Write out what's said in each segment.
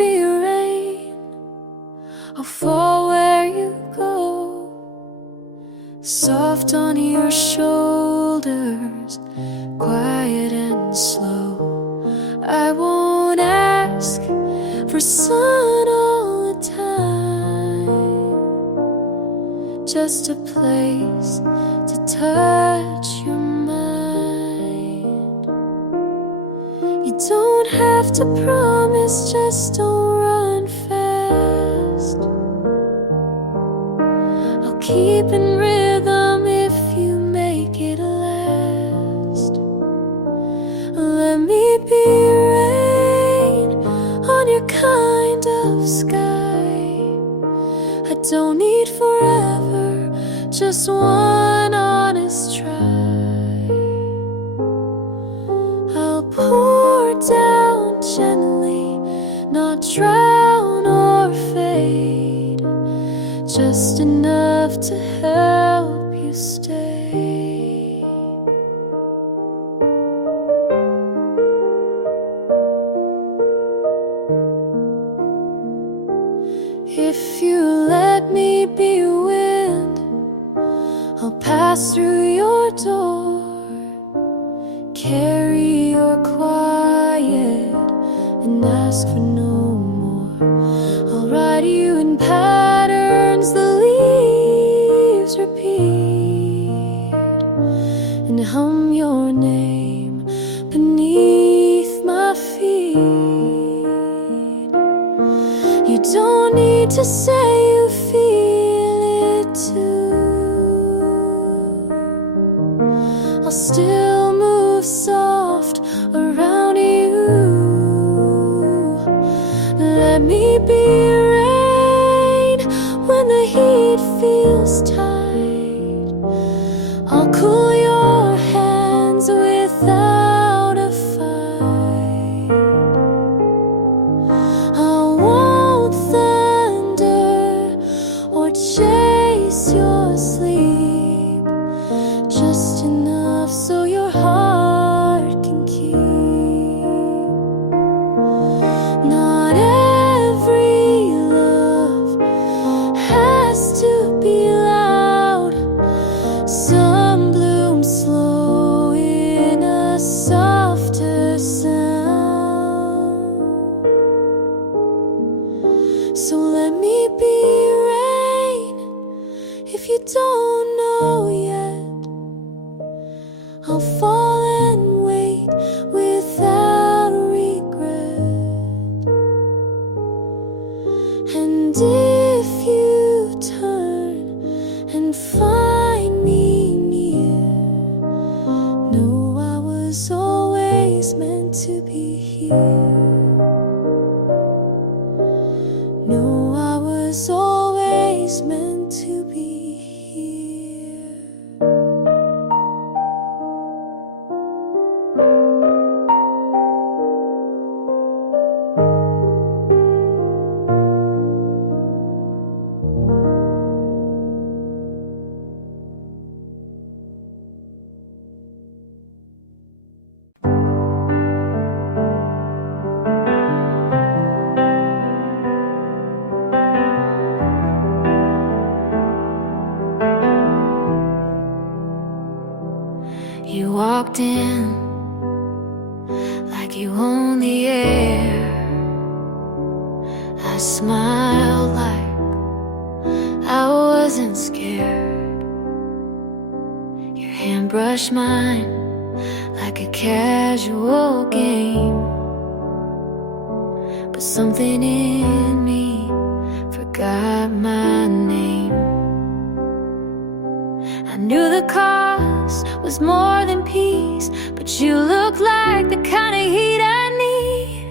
be rain. I'll fall where you go, soft on your shoulders, quiet and slow. I won't ask for sun all the time, just a place to touch your mind. You don't have to promise, just don't run fast. I'll keep in rhythm if you make it last. Let me be rain on your kind of sky. I don't need forever, just one honest try. I'll pour down gently, not drown or fade, just enough to help you stay. If you let me be wind, I'll pass through your door, carry your quiet and ask for no more. I'll write you in patterns the leaves repeat, and hum your name beneath my feet. You don't need to say you feel it too. I'll still move soft around you. Let me be rain when the heat feels tight. I'll cool your hands without a fight. I won't thunder or chase your sleep, just enough so your heart can keep. Not every love has to be loud. Some bloom slow in a softer sound. So let me be rain if you don't know yet. I'll fall and wait without regret. And if you turn and find me near, know I was always meant to be here. Know I was always meant to be here. You walked in like you own the air. I smiled like I wasn't scared. Your hand brushed mine like a casual game, but something in me forgot my name. I knew the cost was more than peace, but you look like the kind of heat I need.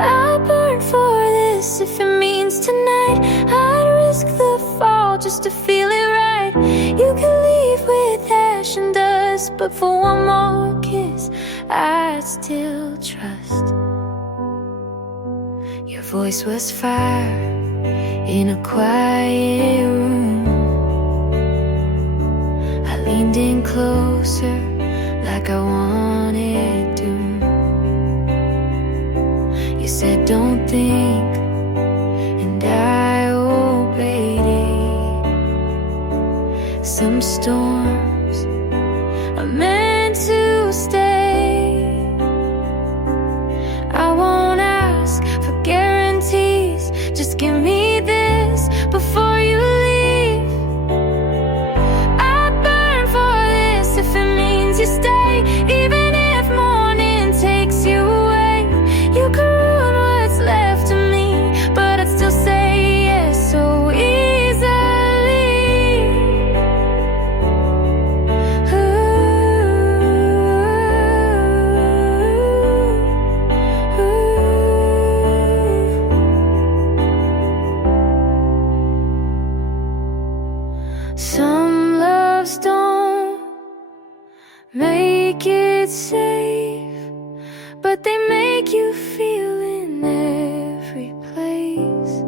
I'll burn for this if it means tonight. I'd risk the fall just to feel it right. You can leave with ash and dust, but for one more kiss I'd still trust. Your voice was fire in a quiet room. I leaned in closer like I wanted to. You said don't think, and I obeyed it. Some storms are meant to stay. I won't ask for guarantees, just give me this before you leave. I burn for this if it means you stay, even if morning takes you away. You could ruin what's left of me, but I'd still say yes so easily. Some loves don't make it safe, but they make you feel in every place.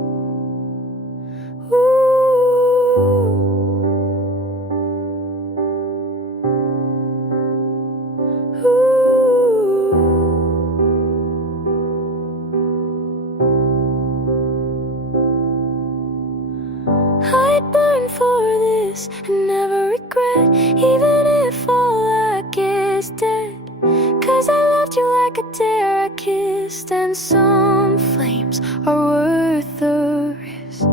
I'd burn for this and never regret, even if all I get is dead. 'Cause I loved you like a dare I kissed, and some flames are worth the risk.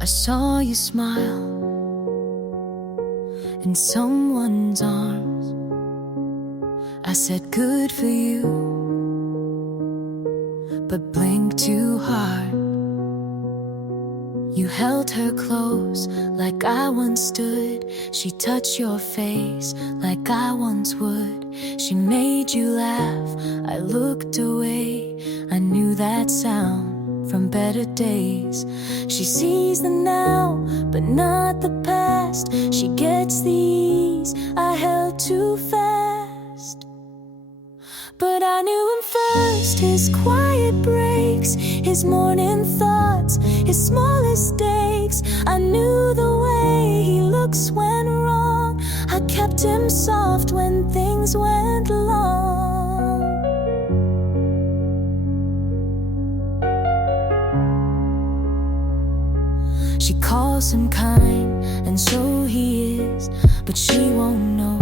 I saw you smile in someone's arms. I said good for you, but blinked too hard. You held her close like I once stood. She touched your face like I once would. She made you laugh, I looked away. I knew that sound from better days. She sees the now, but not the past. She gets the ease I held too fast. But I knew him first, his quiet breaks, his morning thoughts, his smallest stakes. I knew the way he looks when wrong. I kept him soft when things went long. She calls him kind, and so he is, but she won't know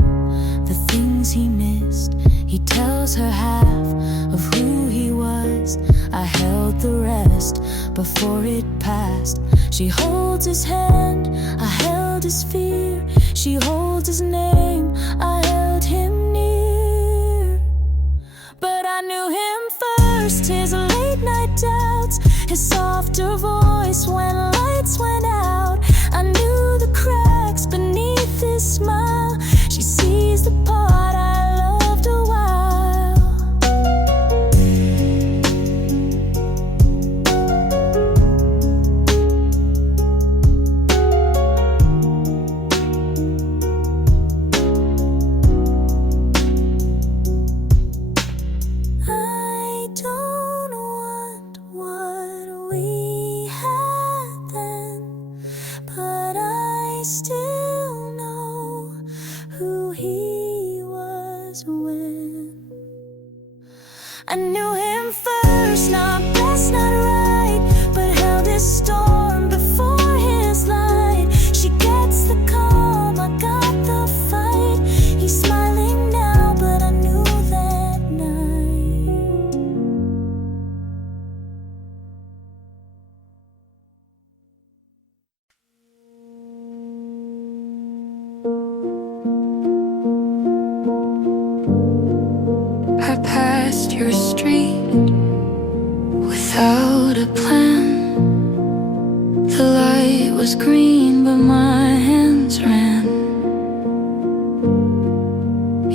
the things he missed. He tells her half of who he was. I held the rest before it passed. She holds his hand, I held his fear. She holds his name, I held him near. But I knew him first, his late night doubts, his softer voice when lights went out. I knew the cracks beneath his smile. She sees the part I loved a while. I don't want what we had then, but I still know who he was when I knew him first, not best, not right, but held his storm before his light. She gets the calm, I got the fight. He's smiling now, but I knew that night. I passed your street without a plan. The light was green, but my hands ran.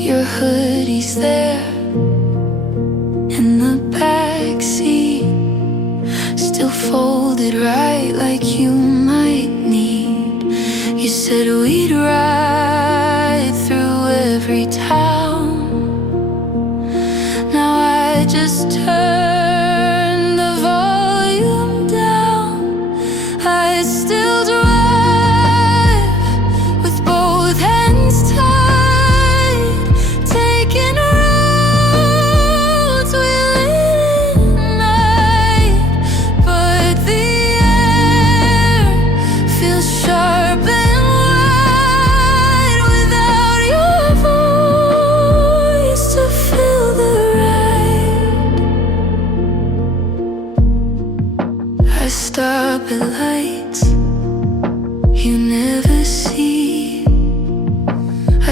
Your hoodie's there in the back seat, still folded right like you might need. You said we'd ride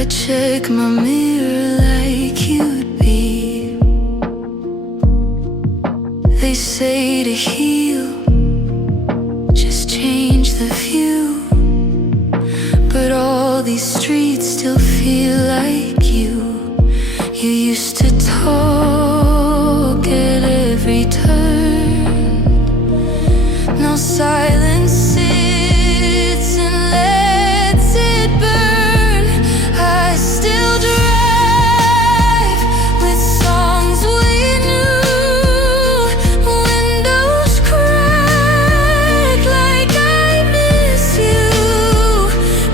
I check my mirror like you'd be. They say to heal, just change the view. But all these streets still feel like you. You used to talk at every turn. Now silence sits and lets it burn. I still drive with songs we knew. Windows crack like I miss you.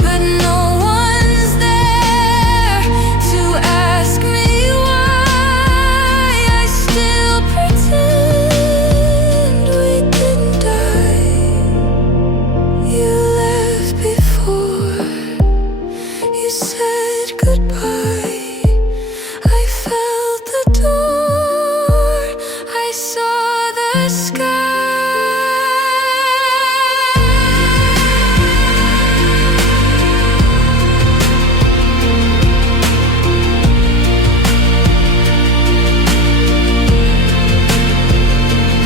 But no one's there to ask me why. I still pretend we didn't die. You left before you said goodbye. I felt the door, I saw the sky.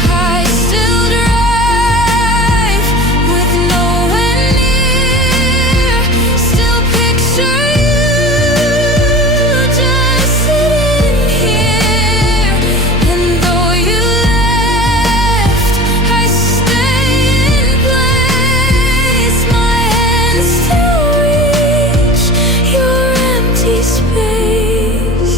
I still drive with no one near. Still picture you just sitting here. And though you left, I stay in place. My hands still reach your empty space.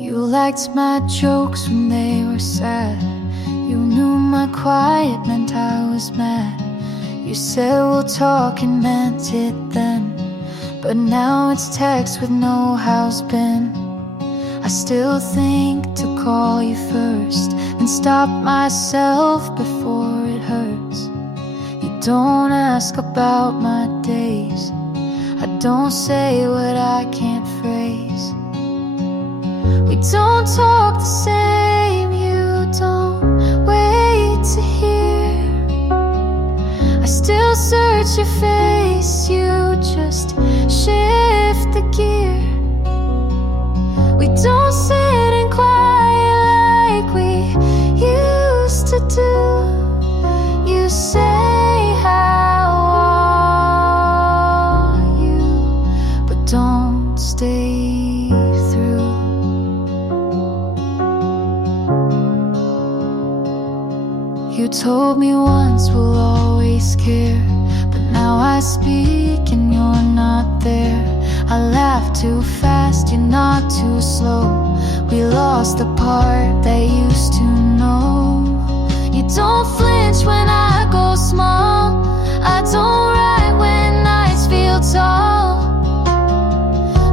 You liked my jokes when they were sad. You knew my quiet meant I was mad. You said we'll talk and meant it then. But now it's text with no house been. I still think to call you first and stop myself before it hurts. You don't ask about my days. I don't say what I can't phrase. We don't talk the same, you don't wait to hear. I still search your face, you just shift the gear. We don't sit and cry like we used to do. You say, how are you? But don't stay through. You told me once we'll always care, but now I speak and you're not there. I laugh too fast, you're not too slow. We lost the part that used to know. You don't flinch when I go small. I don't write when nights feel tall.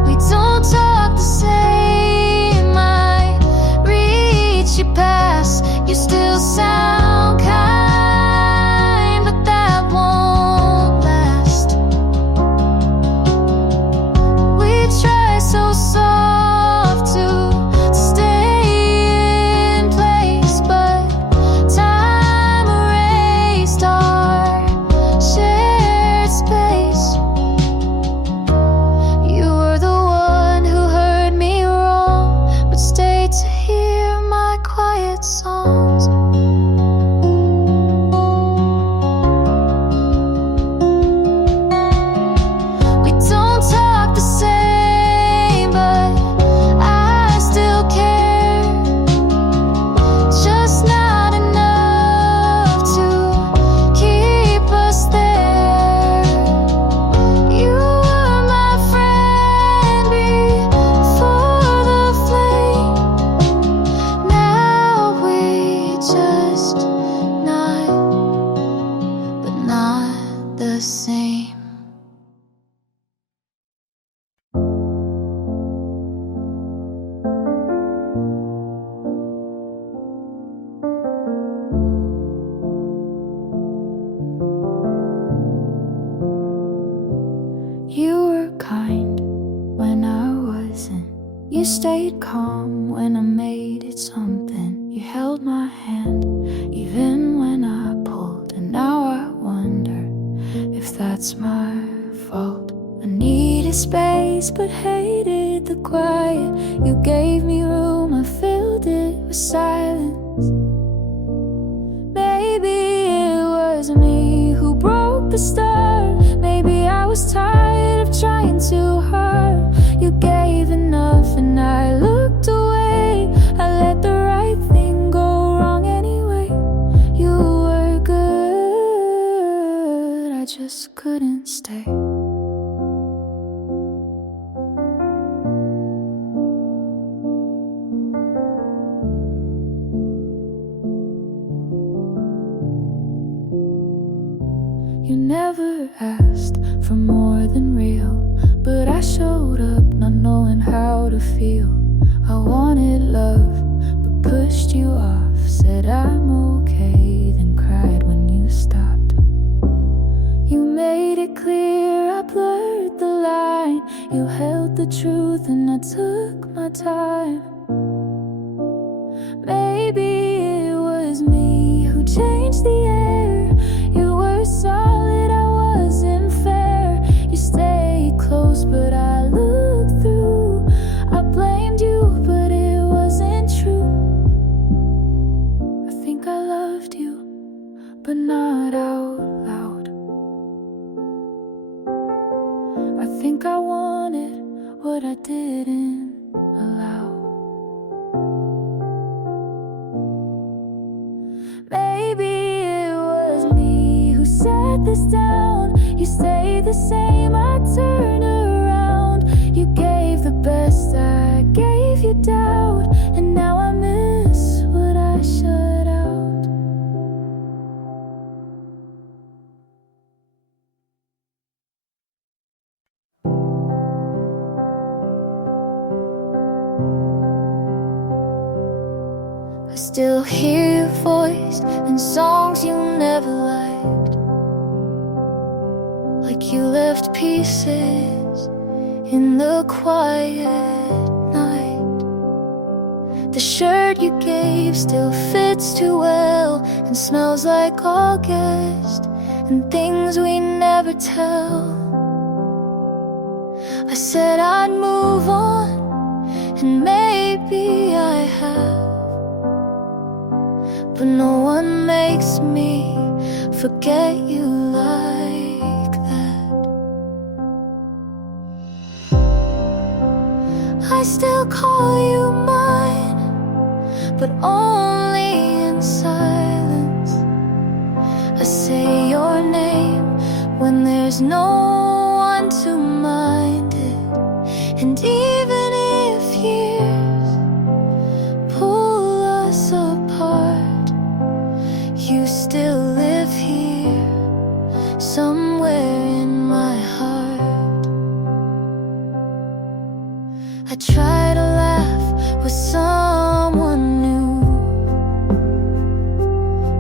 We don't talk the same. I reach your past, you still sound kind, but that won't last. We try so soft to stay in place, but time erased our shared kind when I wasn't. You stayed calm when I made it something. You held my hand even when I pulled. And now I wonder if that's my fault. I needed space but hated the quiet. You gave me room, I filled it with silence. Maybe it was me who broke the start. Maybe I was tired of trying too hard. You gave enough and I looked away. I let the right thing go wrong anyway. You were good, I just couldn't stay. You never asked for more than real, but I showed up not knowing how to feel. I wanted love, but pushed you off. Said I'm okay, then cried when you stopped. You made it clear, I blurred the line. You held the truth and I took my time. Maybe it was me who changed the air. You were solid, I wasn't fair. You stayed close, but I looked through. I blamed you, but it wasn't true. I think I loved you, but not out loud. I think I wanted what I didn't allow. Maybe it was me who set this down. You stayed the same, I turned around. You gave the best, I gave you doubt. And now I miss what I shut out. I still hear your voice in songs you never liked. Like you left pieces in the quiet night. The shirt you gave still fits too well and smells like August and things we never tell. I said I'd move on, and maybe I have, but no one makes me forget you like that. I still call you mine, but only in silence. I say your name when there's no one to mind it. And even if years pull us apart, you still live here, somewhere in my heart. I try to laugh with someone new,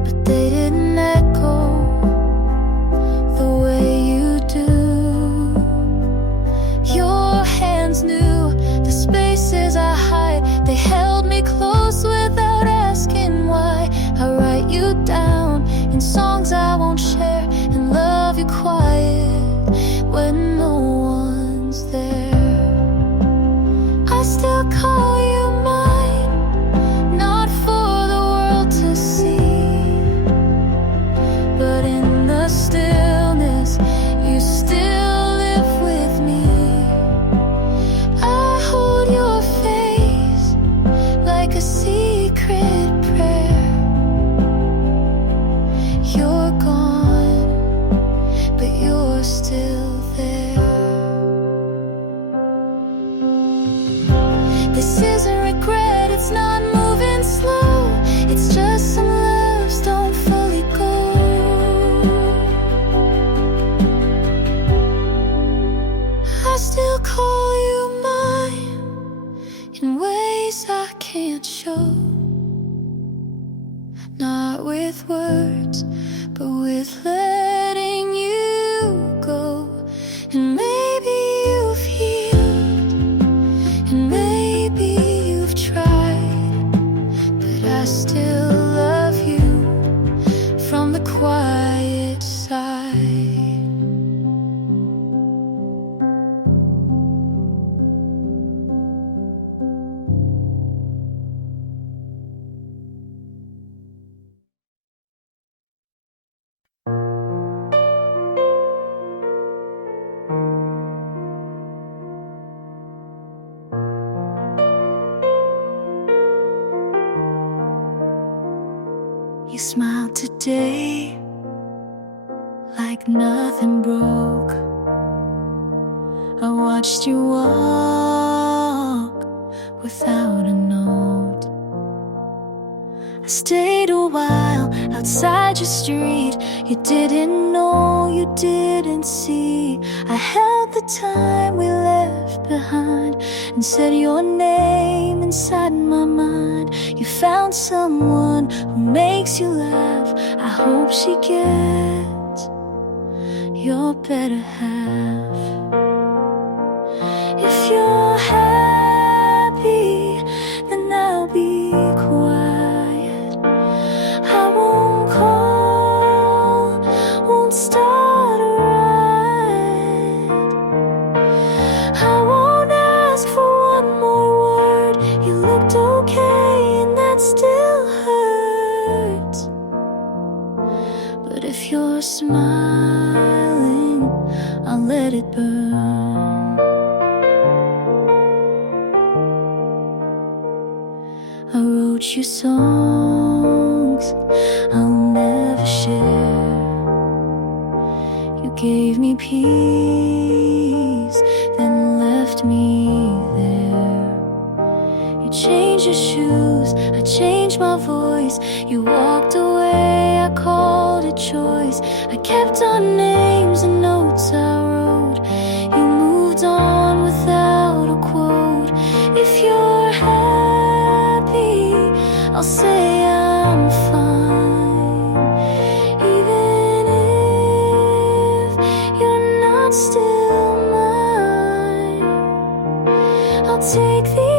but they didn't echo the way you do. Your hands knew the spaces I hide. They held me close without asking why. I write you down in songs I won't share, and love you quiet when no one's there. I still call you mine, not for the world to see, but in the stillness you still live with me. I hold your face like a secret prayer. You're gone, but you're still there. This isn't regret, it's not moving slow. It's just some loves don't fully go. I still call you mine in ways I can't show. Not with words, but with letting you go. And maybe you today like nothing broke. I watched you walk without a note. I stayed a while outside your street. You didn't know, you didn't see. I held the time we left behind and said your name inside my mind. You found someone who makes you laugh. I hope she gets your better half. If you're happy, then I'll be quiet. I won't call, won't start a riot. I won't ask for one more word. You looked okay and that still hurts. But if you're smiling, I'll let it burn. I wrote you songs I'll never share. You gave me peace, then left me there. You changed your shoes, I changed my voice. You walked away, I called it choice. I kept our names and notes I wrote. You moved on without a quote. If you're happy, I'll say I'm fine. Even if you're not still mine, I'll take the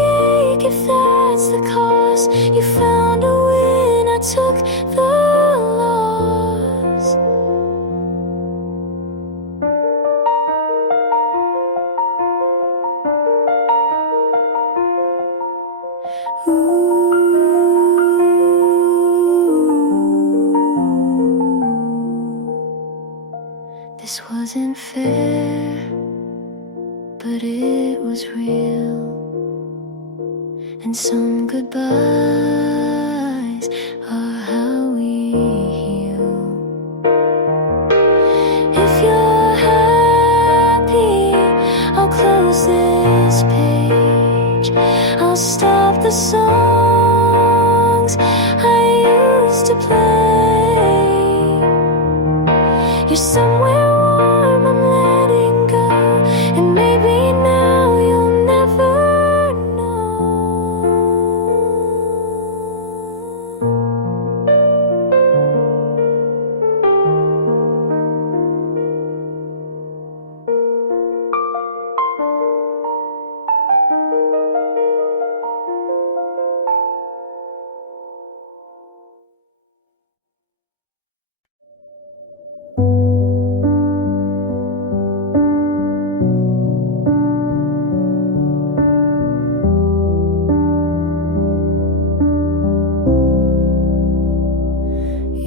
ache if that's the cause. You found a win, I took the loss. This wasn't fair, but it was real. And some goodbyes are how we heal. If you're happy, I'll close this page. I'll stop the songs I used to play. You're somewhere warm, I'm letting go. And maybe now you'll never know.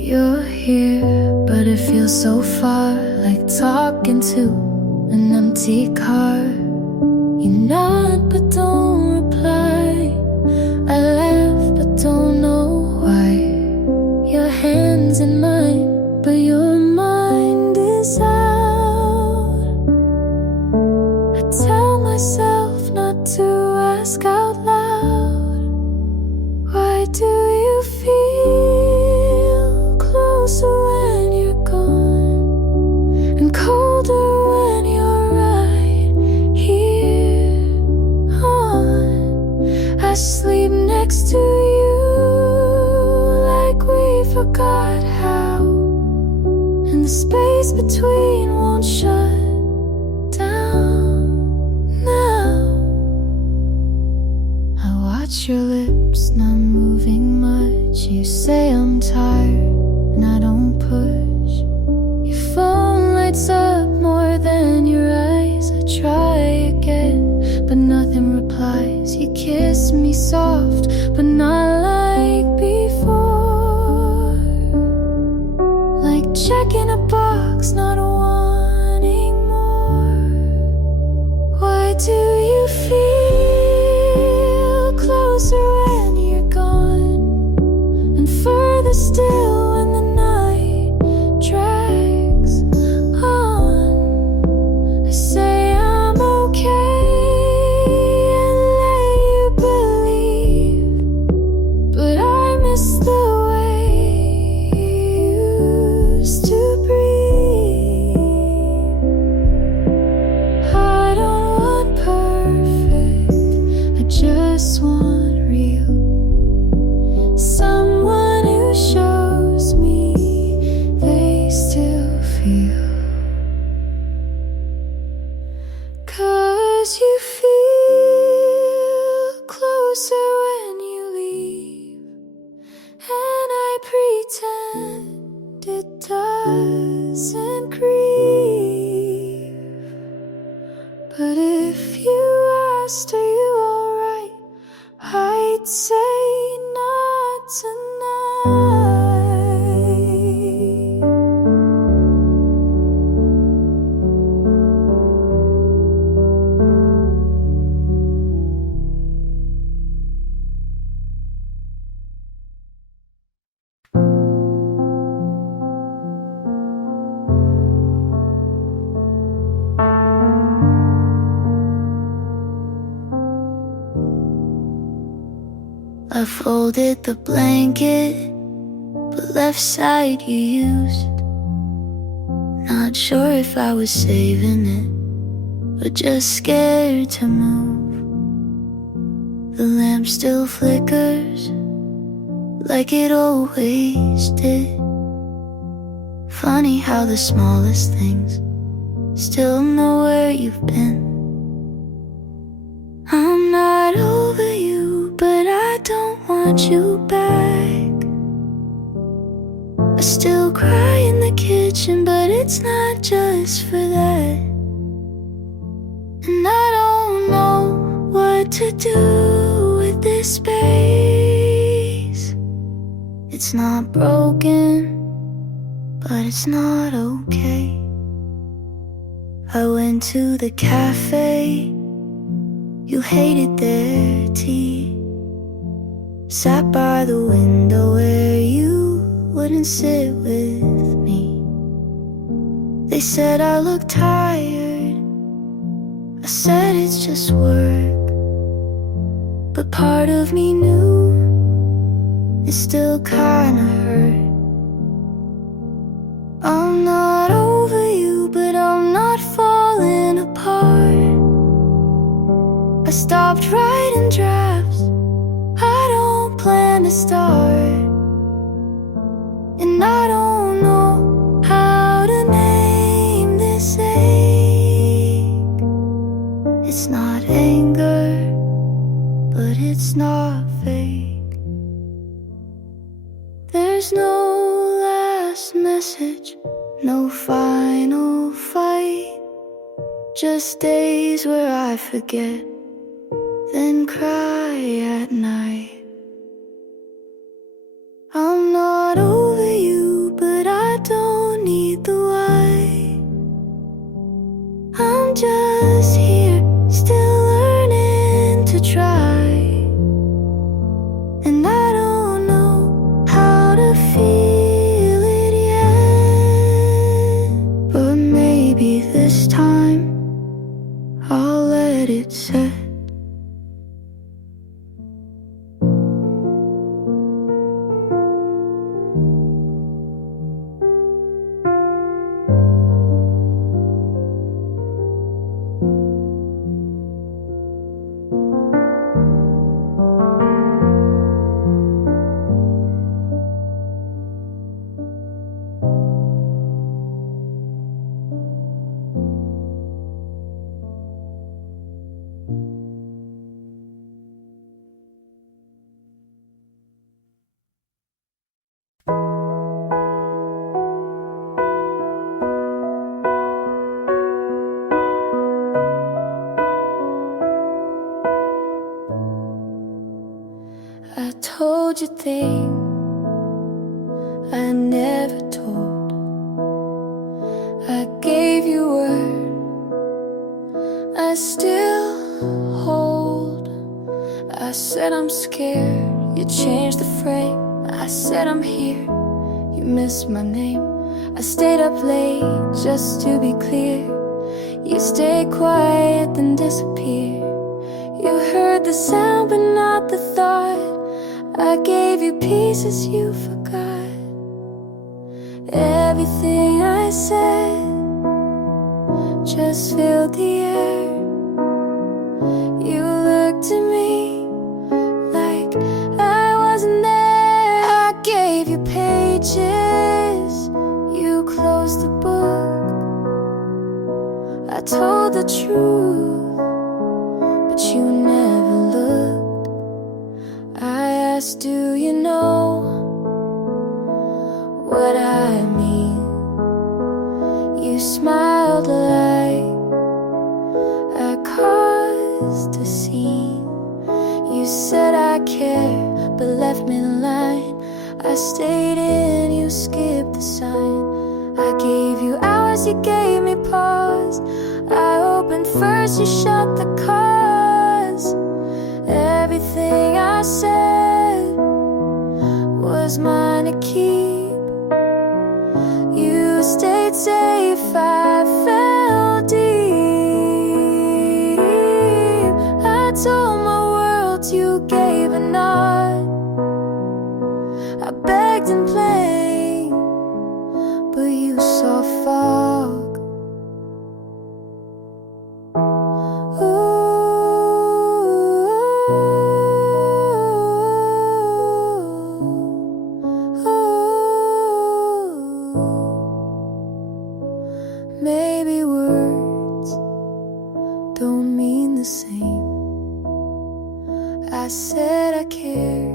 You're here, but it feels so far, like talking to an empty car. You nod but don't reply. I laugh but don't know why. Your hand's in mine, but your mind is out. I tell myself not to ask out loud. Why do you feel closer when you're gone, and colder when you're right here on? I sleep next to you like we forgot how, and the space between won't shut down now. I watch your lips not moving much. You say I'm tired and I don't push. Your phone lights up more than your eyes. I try again, but nothing replies. You kiss me soft, but not like before. Like checking a box, not wanting more. Why do you feel closer when you're gone, and further still when the night I say I'm okay and let you believe, but I miss the way you used to breathe. I don't want perfect, I just want real. Someone who shows me they still feel. 'Cause you feel closer when you leave, and I pretend it doesn't grieve. But if you asked, are you alright, I'd say not tonight. I folded the blanket, but left side you used. Not sure if I was saving it, but just scared to move. The lamp still flickers, like it always did. Funny how the smallest things still know where you've been. I'm not over you, but I don't want you back. I still cry in the kitchen, but it's not just for that. And I don't know what to do with this space. It's not broken, but it's not okay. I went to the cafe, you hated their tea. Sat by the window where you wouldn't sit with me. They said I look tired, I said it's just work. But part of me knew it still kinda hurt. I'm not over you, but I'm not falling apart. I stopped writing drafts, I don't plan to start. And I don't know how to name this ache. It's not anger, but it's not fake. There's no last message, no final fight. Just days where I forget, then cry at night. I'm not over you, but I don't need the white. I'm just here, still learning to try. And I don't know how to feel it yet, but maybe this time I'll let it set. I told you things I never told. I gave you word I still hold. I said I'm scared, you changed the frame. I said I'm here, you missed my name. I stayed up late just to be clear. You stay quiet then disappear. You heard the sound but not the thought. I gave you pieces you forgot. Everything I said just filled the air. You looked at me like I wasn't there. I gave you pages, you closed the book. I told the truth, but you never looked. I asked, do you know what I mean? You smiled like I caused a scene. You said I care, but left me the line. I stayed in, you skipped the sign. I gave you hours, you gave me pause. I opened first, you shut the cause. Everything I said was mine to keep. You stayed safe, I fell deep. I told my world, you gave a nod. I begged and played, but you saw fog. Maybe words don't mean the same. I said I care.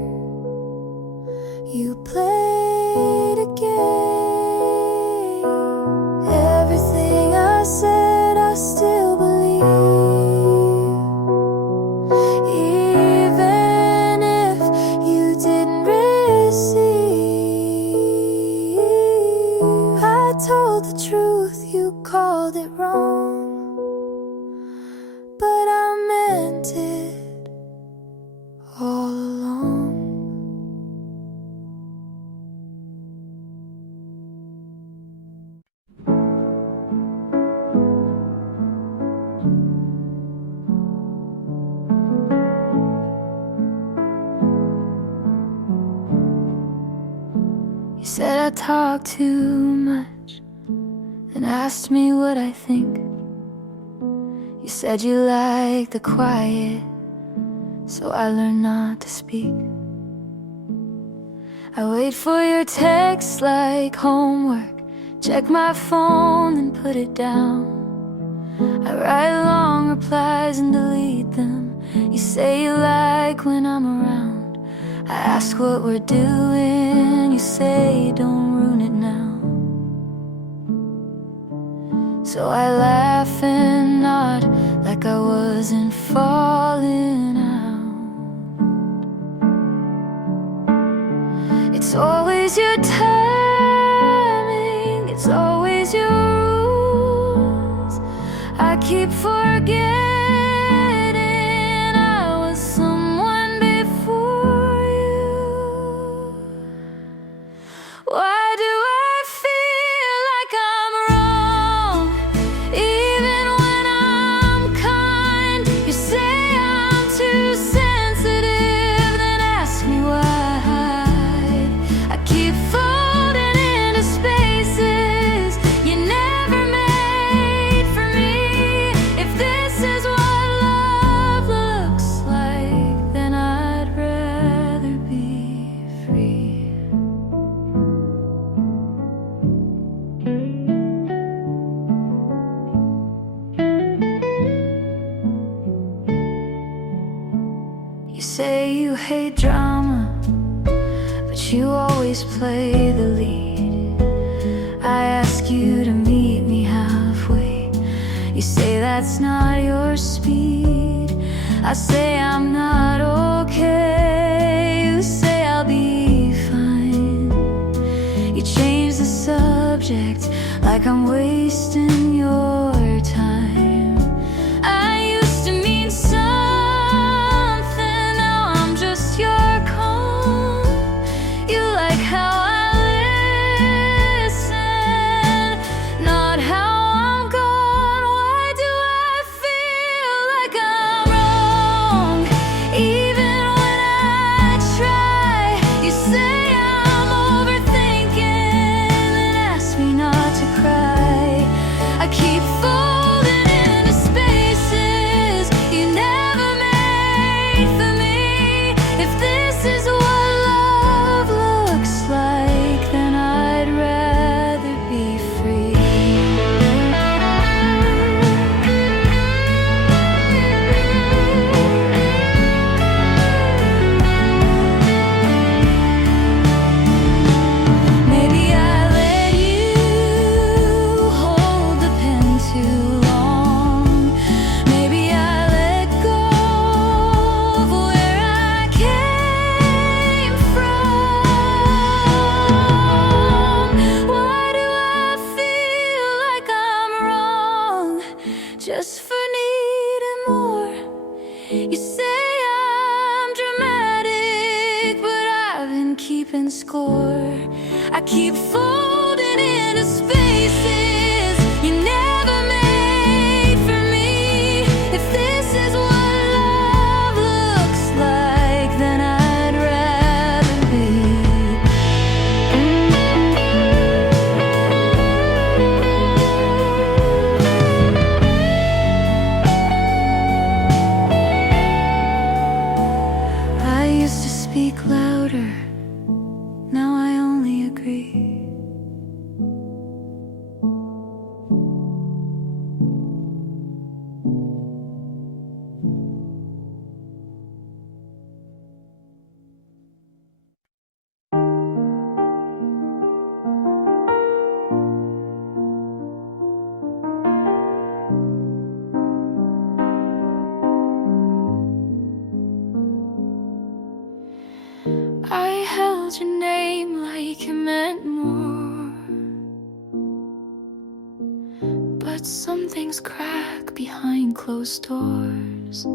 You played a game. Everything I said I still believe. Even if you didn't receive. I told the truth, you called it wrong, but I meant it all along. You said I talk too much and asked me what I think. You said you like the quiet, so I learned not to speak. I wait for your text like homework, check my phone and put it down. I write long replies and delete them. You say you like when I'm around. I ask what we're doing, you say don't ruin it now. So I laugh and nod like I wasn't falling out. It's always your timing, it's always your rules. I keep forgetting I was someone before you. Why do I feel like I'm wrong? Even when I'm kind, you say I'm too sensitive, then ask me why. I keep folding into spaces you never made for me. If this is what love looks like, then I'd rather be free. You say you hate drama, but you always play the lead. I ask you to meet me halfway. You say that's not your speed. I say I'm not okay. You say I'll be fine. You change the subject like I'm wasting your time. I used to mean something, now I'm just your calm. You like how I listen, not how I'm gone. Why do more. You say I'm dramatic, but I've been keeping score. I keep folding into spaces you never made for me. If this is what love looks like, then I'd rather be. I used to speak louder, now I only agree. I held your name like it meant more, but some things crack behind closed doors.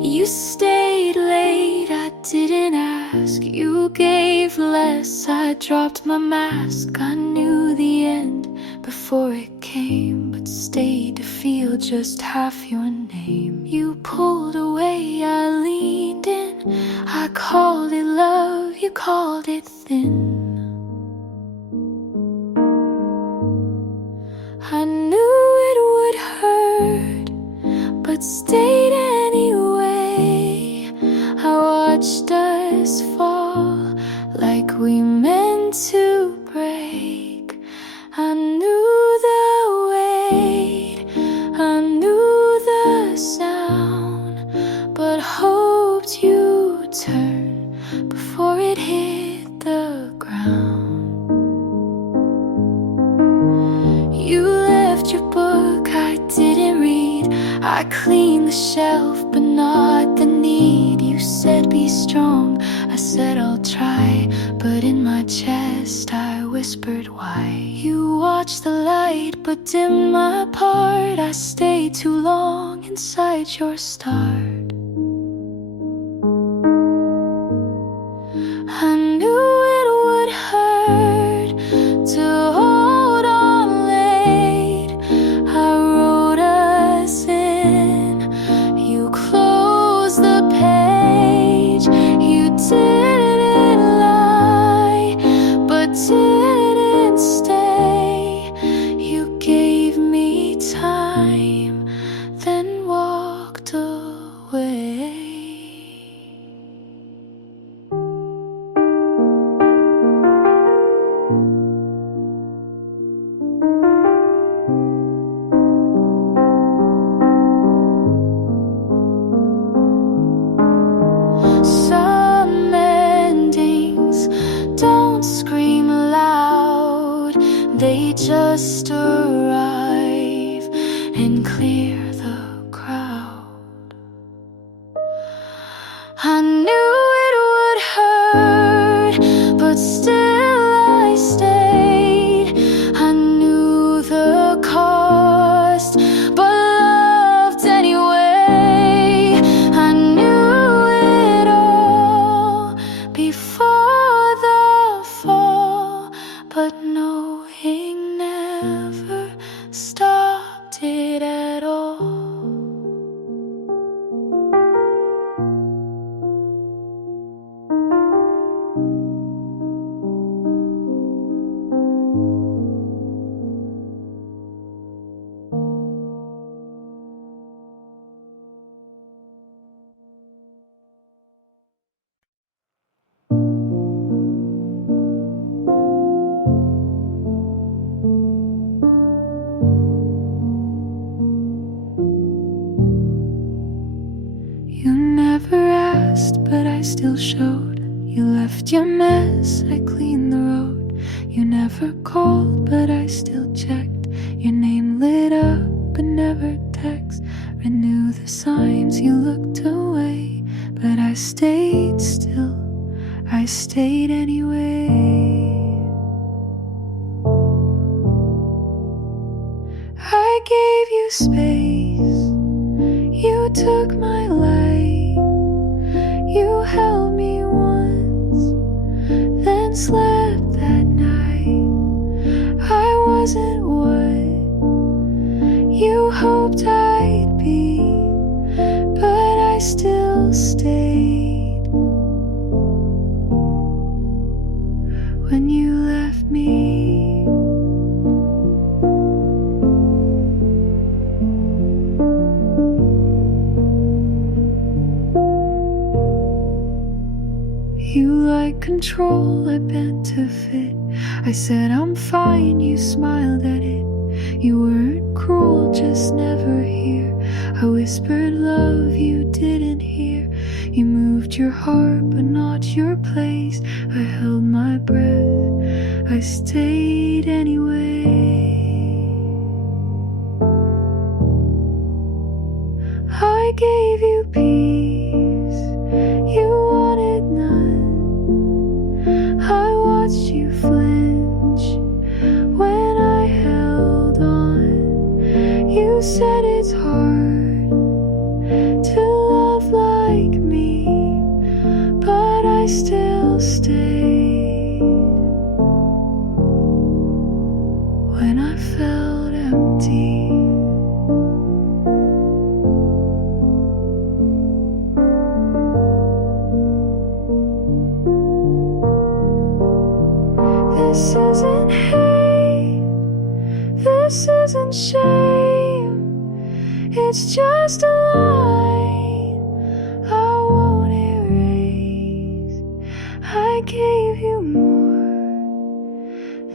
You stayed late, I didn't ask. You gave less, I dropped my mask. I knew the end before it came, but stayed to feel just half your name. You pulled away, I leaned in. I called it love, you called it thin. I knew it would hurt, but stayed anyway. I watched us fall like we meant to break. I knew the weight, I knew the sound, but hoped you'd turn before it hit the ground. You left your book, I didn't read. I cleaned the shelf, but not the need. You said be strong, I said I'll try, but in my chest I whispered why. You watched the light, but dimmed my part. I stayed too long inside your start. I knew it would hurt to hold on late. I wrote us in, you closed the page. You didn't lie, but didn't stay. You gave me time, then walked away. Some endings don't scream loud, they just arrive and clear the crowd. I knew it would hurt, but still I stayed. I knew the cost, but loved anyway. I knew it all before the fall, but knowing never stopped it at all. You never asked, but I still showed. You left your mess, I cleaned the road. You never called, but I still checked. Your name lit up, but never text. Renew the signs, you looked away, but I stayed still, I stayed anyway. I gave you space, you took my light, you held me once, then slept that night. I wasn't what you hoped I'd be, but I still stayed. When you left me, you like control, I bent to fit. I said I'm fine, you smiled at it. You weren't cruel, just never here. I whispered love you didn't hear. You moved your heart but not your place. I held my breath, I stayed anyway. I gave you peace, you wanted none. I watched you flinch when I held on. You said it's hard to love like me, but I still stayed. When I felt empty, this isn't hate, this isn't shame, it's just a line I won't erase. I gave you more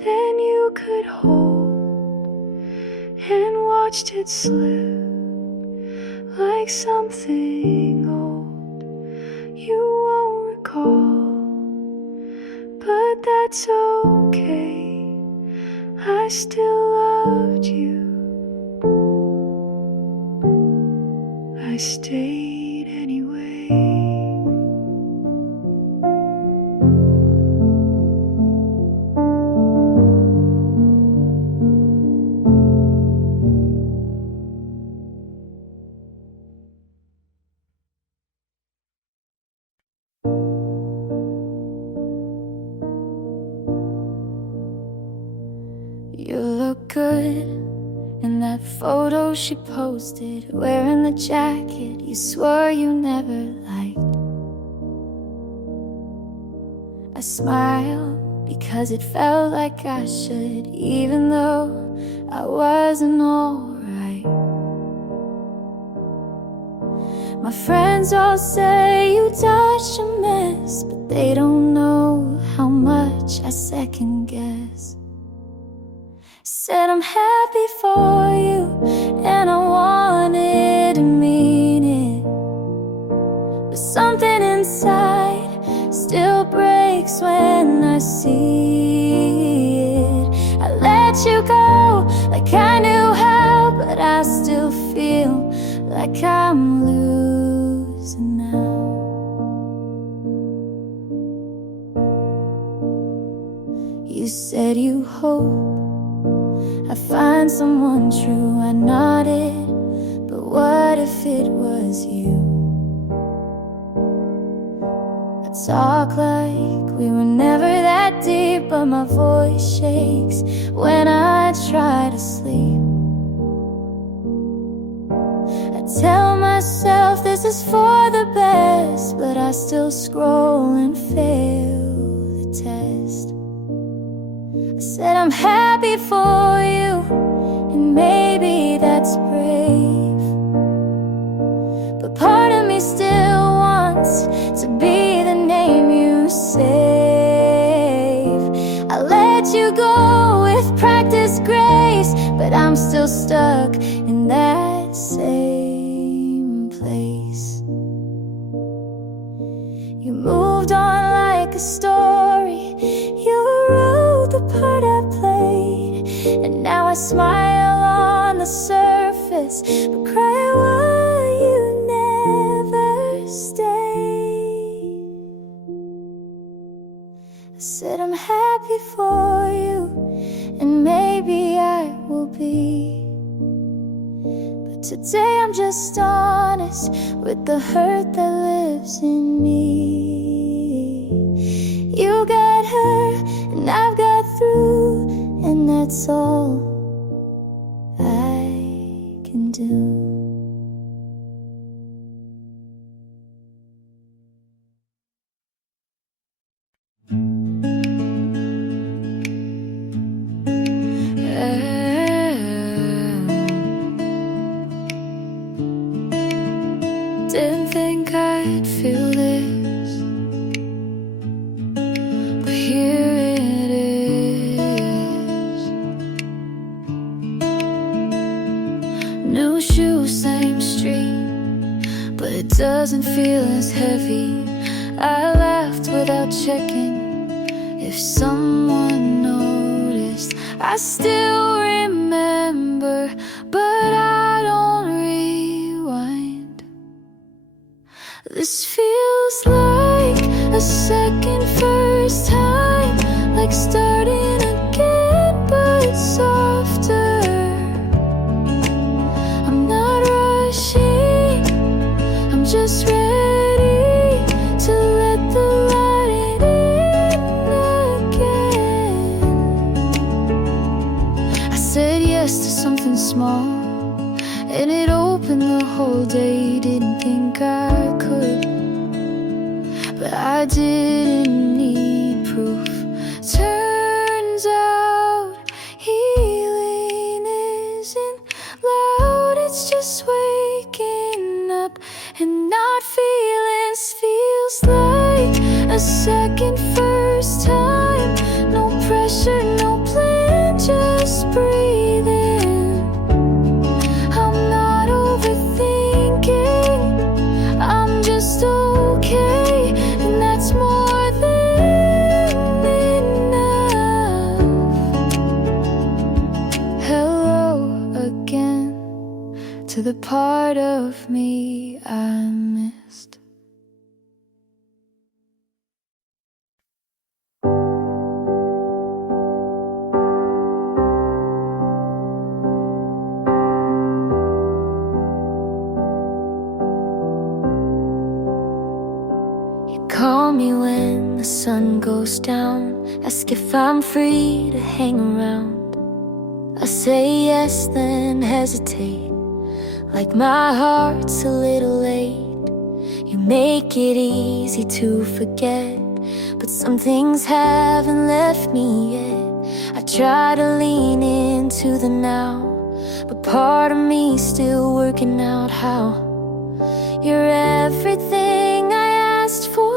than you could hold, and watched it slip like something old you won't recall. But that's okay, I still loved you. I stayed anyway. You look good in that photo she posted, wearing the jacket you swore you never liked. I smile because it felt like I should, even though I wasn't alright. My friends all say you dodged a mess, but they don't know how much I second guess. Said I'm happy for you, and I wanted to mean it, but something inside still breaks when I see it. I let you go like I knew how, but I still feel like I'm losing now. You said you hope I find someone true, I nodded, but what if it was you? I talk like we were never that deep, but my voice shakes when I try to sleep. I tell myself this is for the best, but I still scroll and fail the test. I said I'm happy for you, and maybe that's brave, but part of me still wants to be the name you save. I let you go with practice grace, but I'm still stuck in that same place. You moved on like a story, you wrote the part I played, and now I smile on the surface, but cry why you never stayed. I said I'm happy for you, and maybe I will be Today I'm just honest with the hurt that lives in me. You got hurt and I've got through, and that's all I can do. Didn't think I'd feel this, but here it is. New shoes, same street, but it doesn't feel as heavy. I laughed without checking if someone noticed. I still remember, but I don't rewind. This feels like a second first time, like starting again, but softer. I'm not rushing, I'm just ready to let the light in again. I said yes to something small, and it opened the whole day. Didn't think I could, but I didn't need proof. Turns out healing isn't loud, it's just waking up and not feelings. Feels like a second first time. No pressure, no plan, just breathing. I'm not overthinking, I'm just okay, and that's more than enough. Hello again to the part of me I missed. Call me when the sun goes down, ask if I'm free to hang around. I say yes, then hesitate, like my heart's a little late. You make it easy to forget, but some things haven't left me yet. I try to lean into the now, but part of me's still working out how. You're everything I asked for,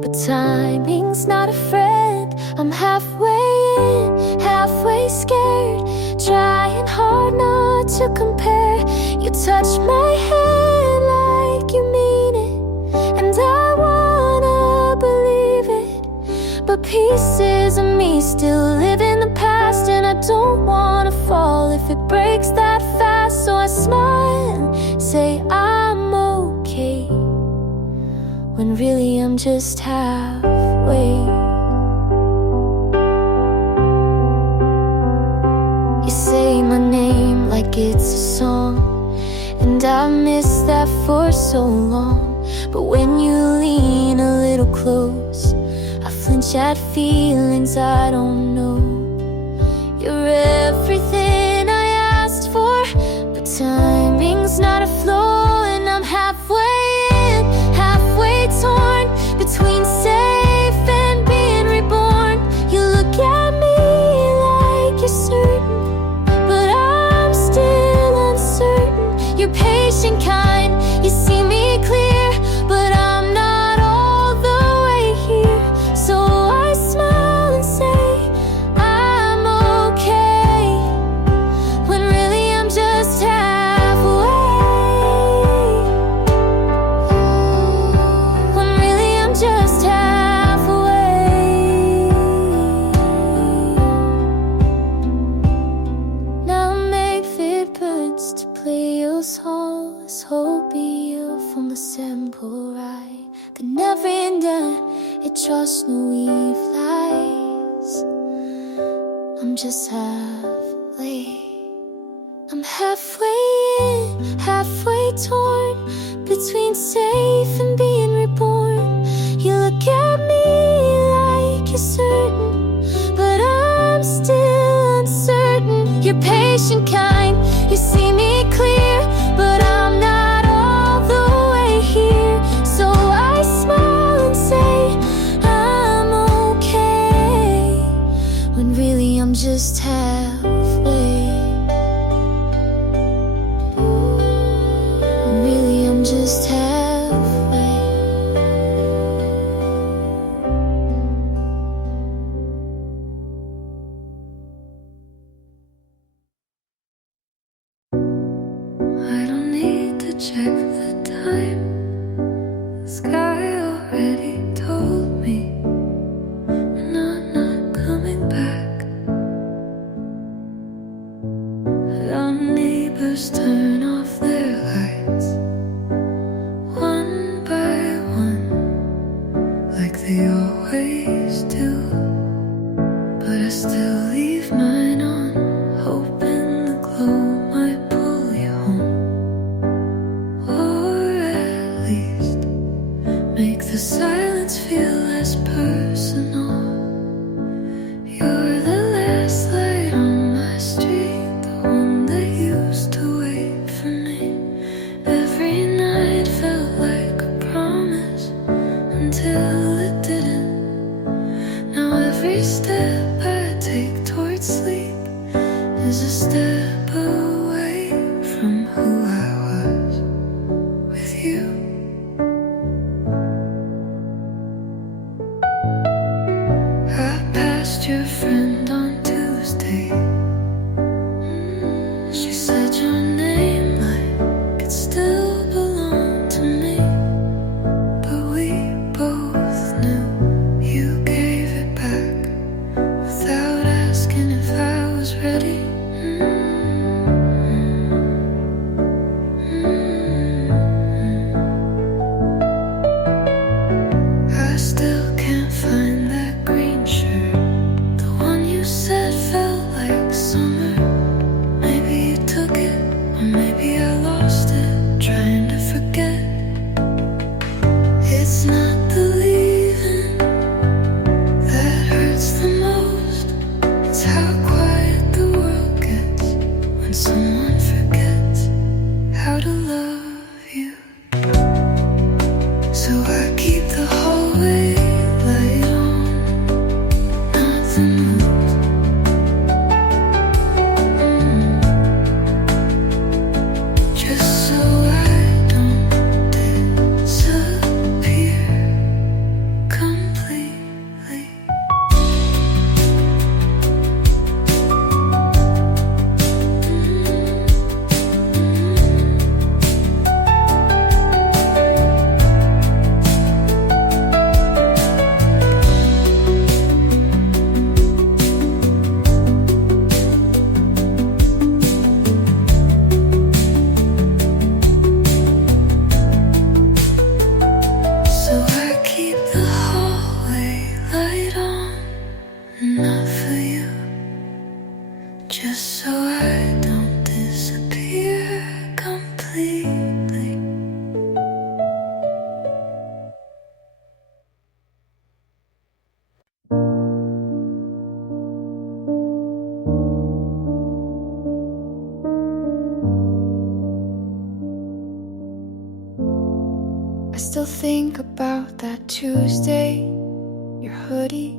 but timing's not a friend. I'm halfway in, halfway scared, trying hard not to compare. You touch my hand like you mean it, and I wanna believe it, but pieces of me still live in the past, and I don't wanna fall if it breaks that fast. So I smile and say I'm okay, when really I'm just halfway. You say my name like it's a song, and I missed that for so long. But when you lean a little close, I flinch at feelings I don't know. You're everything I asked for, but timing's not a flow, and I'm halfway in, halfway torn between safe and being reborn. You look at me like you're certain, but I'm still uncertain. You're patient, kind, you see me clear, but I'm not all the way here. So I smile and say I'm okay, when really I'm just halfway. When really I'm just halfway. Now maybe it burns to play your song. Let's hope you from the sample right. The never ending, it just no eve lies. I'm just halfway. I'm halfway in, halfway torn between safe and being reborn. You look at me like you're certain, but I'm still uncertain. You're patient, kind, you see me clear, but I'm not all the way here. So I smile and say I'm okay, when really I'm just halfway. When really I'm just halfway. I don't need to check the time. The sky already told me, and I'm not coming back. Our neighbors turn off their lights one by one, like they always do, but I still leave mine on, hoping the glow might pull you home, or at least make the silence feel less personal. You're the last light on my street, the one that used to wait for me. Every night felt like a promise until it didn't. Now every step I take towards sleep is a step away from who I was with you. I passed your friend on Tuesday. She said your name like it still belonged to me, but we both knew you gave it back without asking if I was ready. I still can't find that green shirt, the one you said felt like summer. Maybe you took it, or maybe I lost it, trying to forget. It's not the leaving that hurts the most, it's how quiet the world gets when someone forgets how to love you. So I keep the hallway light on, not the moon. Just so I don't disappear completely. So I keep the hallway light on, not for you, just so I don't disappear completely. I still think about that Tuesday, your hoodie,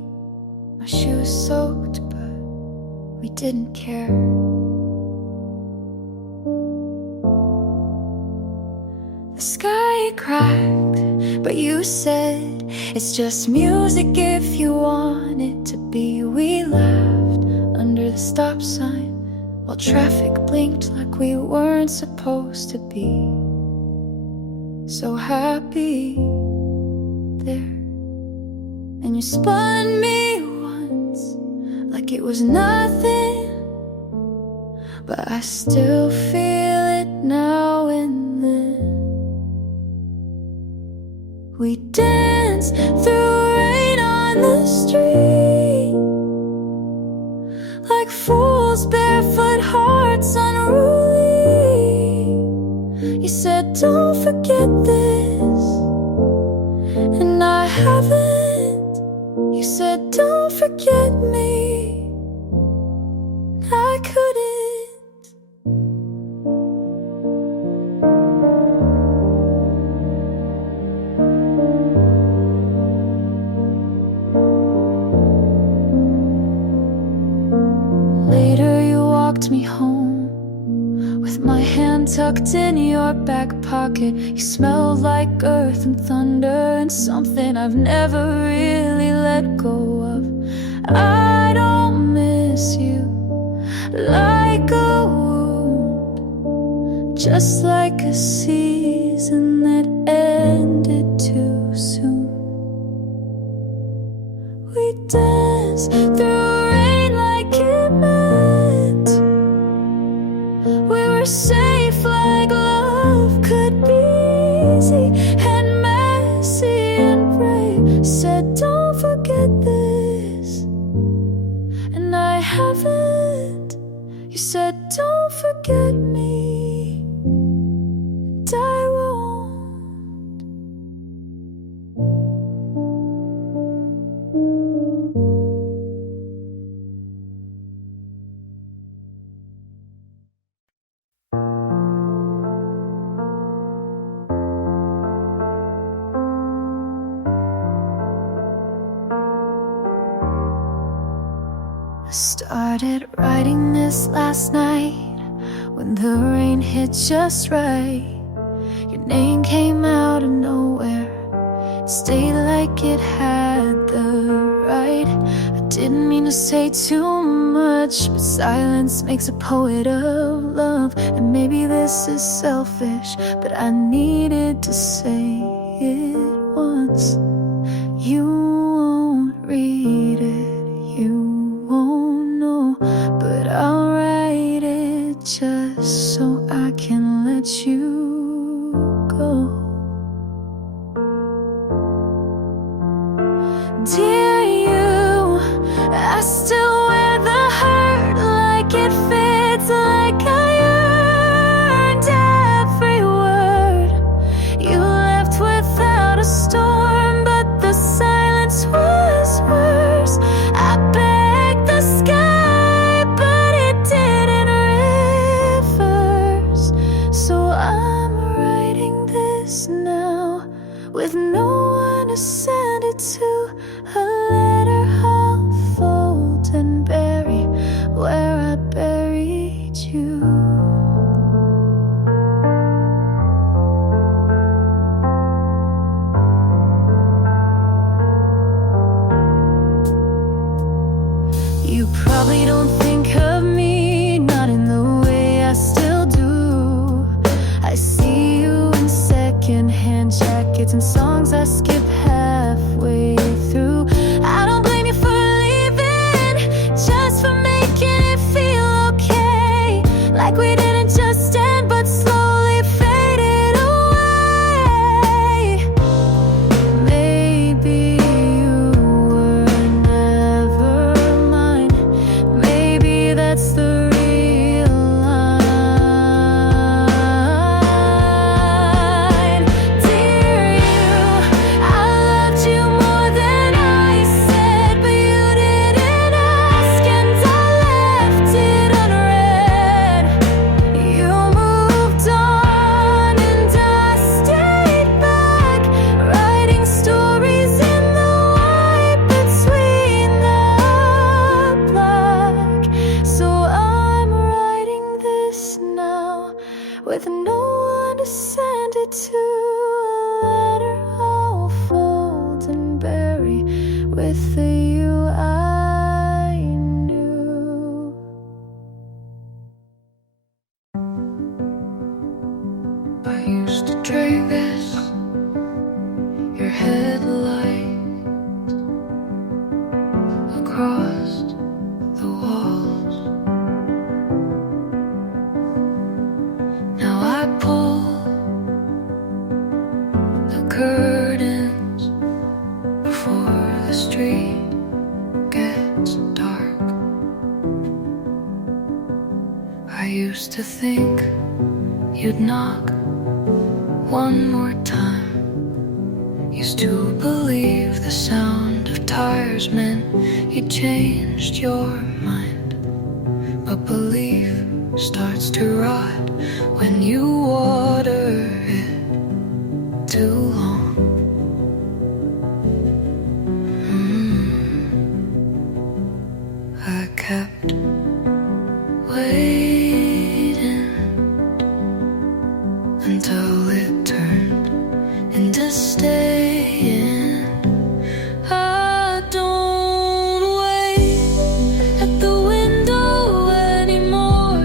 my shoes soaked, but we didn't care. The sky cracked, but you said it's just music if you want it to be. We laughed under the stop sign while traffic blinked like we weren't supposed to be. So happy there, and you spun me once like it was nothing, but I still feel it now and then. We danced through rain on the street like fools, barefoot hearts unruly. don't forget this, and I haven't. You said don't forget me, I couldn't. Later you walked me home with my hand tucked in your back pocket. You smelled like earth and thunder and something I've never really let go of. I don't miss you like a wound, just like a season that ended too soon. We danced through rain like it meant we were safe, like love could be easy and messy and brave. Said don't forget this, and I haven't. You said don't forget me, and I won't. I started writing this last night when the rain hit just right. Your name came out of nowhere, it stayed like it had the right. I didn't mean to say too much, but silence makes a poet of love. And maybe this is selfish, but I needed to say it once. You won't read it, you won't know, but I'll write it just so I can let you go. Dear you, I still wear the hurt like it fits, like I earned every word. You left without a storm, but the silence was worse. I begged the sky, but it didn't reverse. So I'm writing this now with no one to send it to. A letter I'll fold and bury where I buried you. You probably don't think of me, not in the way I still do. I see you in secondhand jackets and songs I skip halfway through. I don't blame you for leaving, just for making it feel okay. Like we didn't just end, but slowly faded away. Maybe you were never mine. Maybe that's the real line. Dear you, I loved you more than I said, but you didn't ask, and I left it unread. You moved on and I stayed back, writing stories in the white between the black. So I'm writing this now with no one to send it to. A letter I'll fold and bury with the you I knew. I used to drag this, your headlight across the walls. Now I pull the curtains before the street gets dark. I used to think you'd knock one more time. Used to believe the sound of tires meant you changed your mind, but belief starts to rot when you water it too long. I kept waiting until it turned into staying. I don't wait at the window anymore.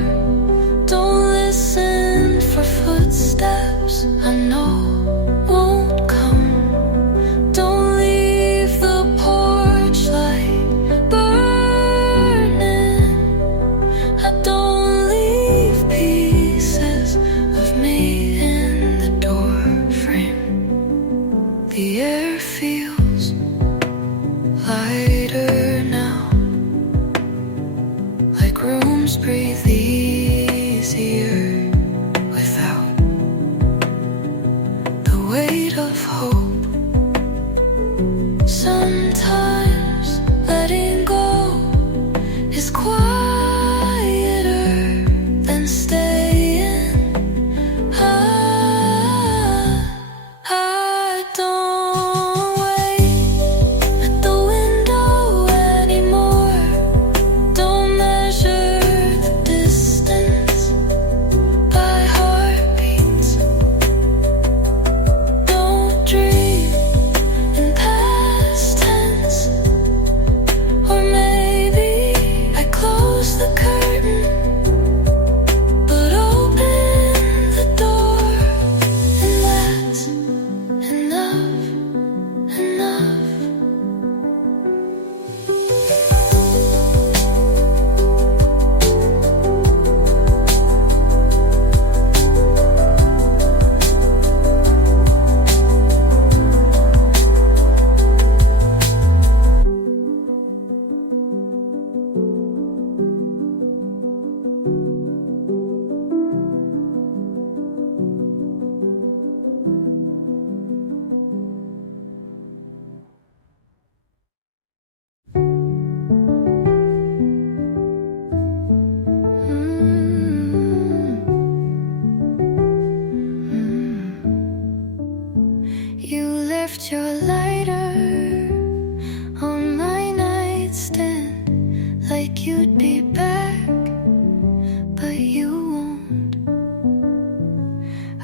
Don't listen for footsteps I know won't come. Don't leave the porch light burning. I don't leave pieces of me in the door frame. The air feels lighter now, like rooms breathe easier without the weight of hope. Sometimes letting go is quieter than staying. I don't wait at the window anymore. Don't measure the distance by heartbeats. Don't dream in past tense. Or maybe I close the curtain, but open the door, and that's enough, enough. You left your lighter on my nightstand, like you'd be back, but you won't.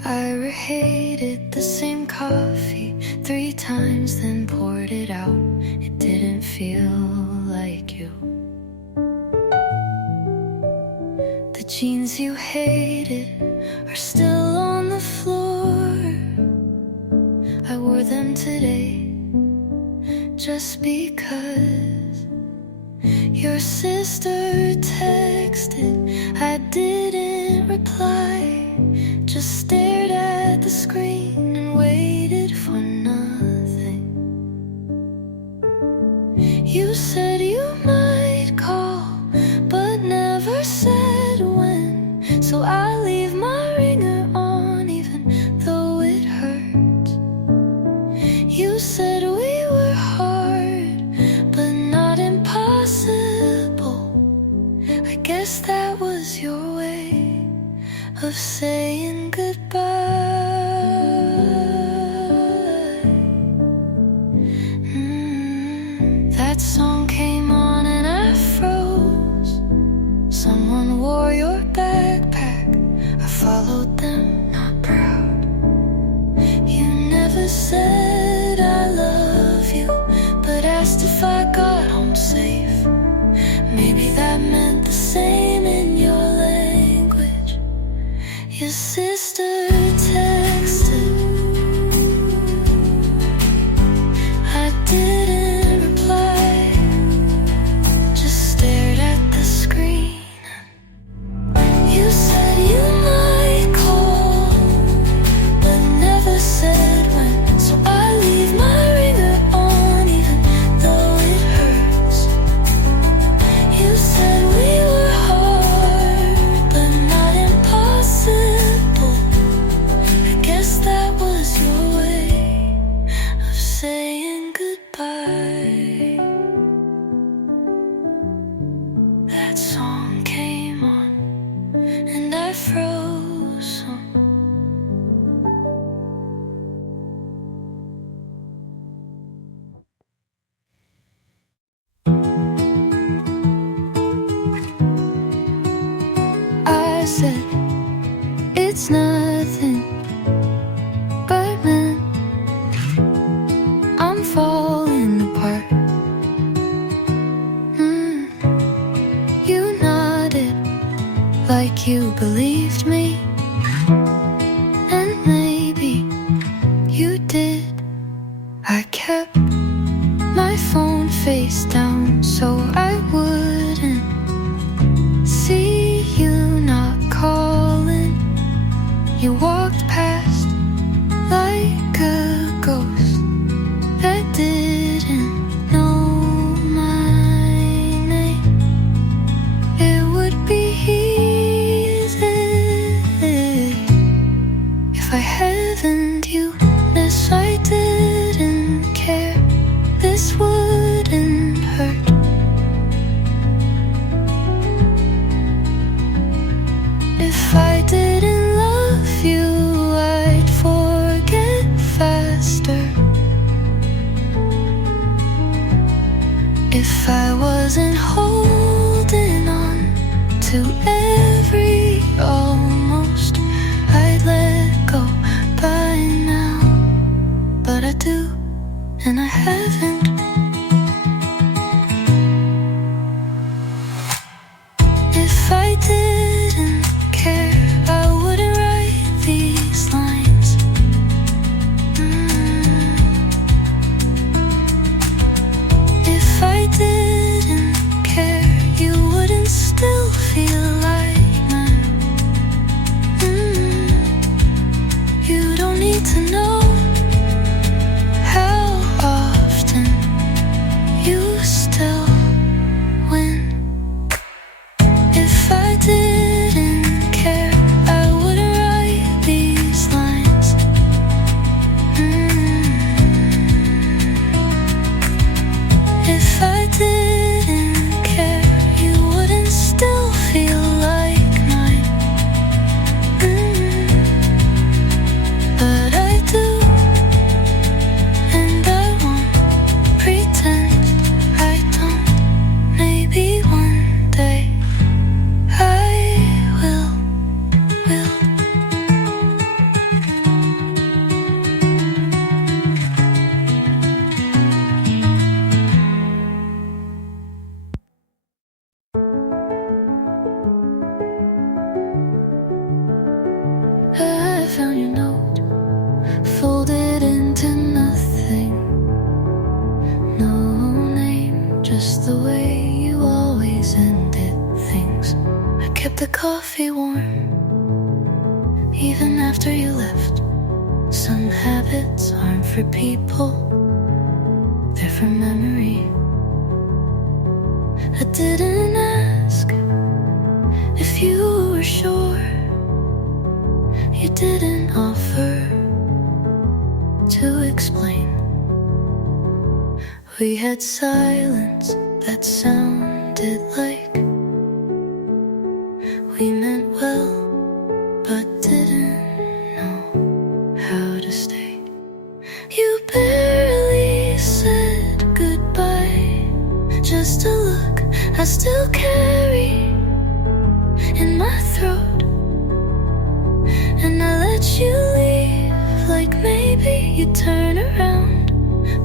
I reheated the same coffee 3 times, then poured it out. It didn't feel like you. The jeans you hated are still on the floor. I wore them today just because your sister texted. I didn't reply, just stared at the screen and waited for nothing. You said you might call, but never said when. So I leave my ringer on even though it hurts. You said we were hard, but not impossible. I guess that was your way of saying goodbye. That song came on and I froze. Someone wore your backpack. I followed them, not proud. You never said I love you, but asked if I got home safe. Maybe that meant the same in your language. Your sister texted. I didn't reply, just stared at the screen. You said you might call, but never said when. So I nothing but men. I'm falling apart. You nodded like you believed me, and maybe you did. I kept my phone face down so I wouldn't see you not calling. You walked past like a ghost that didn't know my name. It would be easy if I haven't you. This I didn't care. This wouldn't hurt. If I didn't love you, I'd forget faster. If I wasn't holding on to every almost, I'd let go by now. But I do, and I haven't. If I didn't care, I wouldn't write these lines. If I didn't care, you wouldn't still feel like mine. You don't need to know how often you still win. If I didn't care, I wouldn't write these lines. If I didn't care, you wouldn't still feel like mine. But I do, and I won't pretend I don't. Maybe one day I will. I found your note, folded into nothing. No name, just the way you always ended things. I kept the coffee warm, even after you left. Some habits aren't for people, they're for memory. I didn't ask if you were sure. You didn't offer to explain. We had silence that sounded like we meant well, but didn't know how to stay. You barely said goodbye, just a look I still carry in my throat. And I let you leave, like maybe you'd turn around.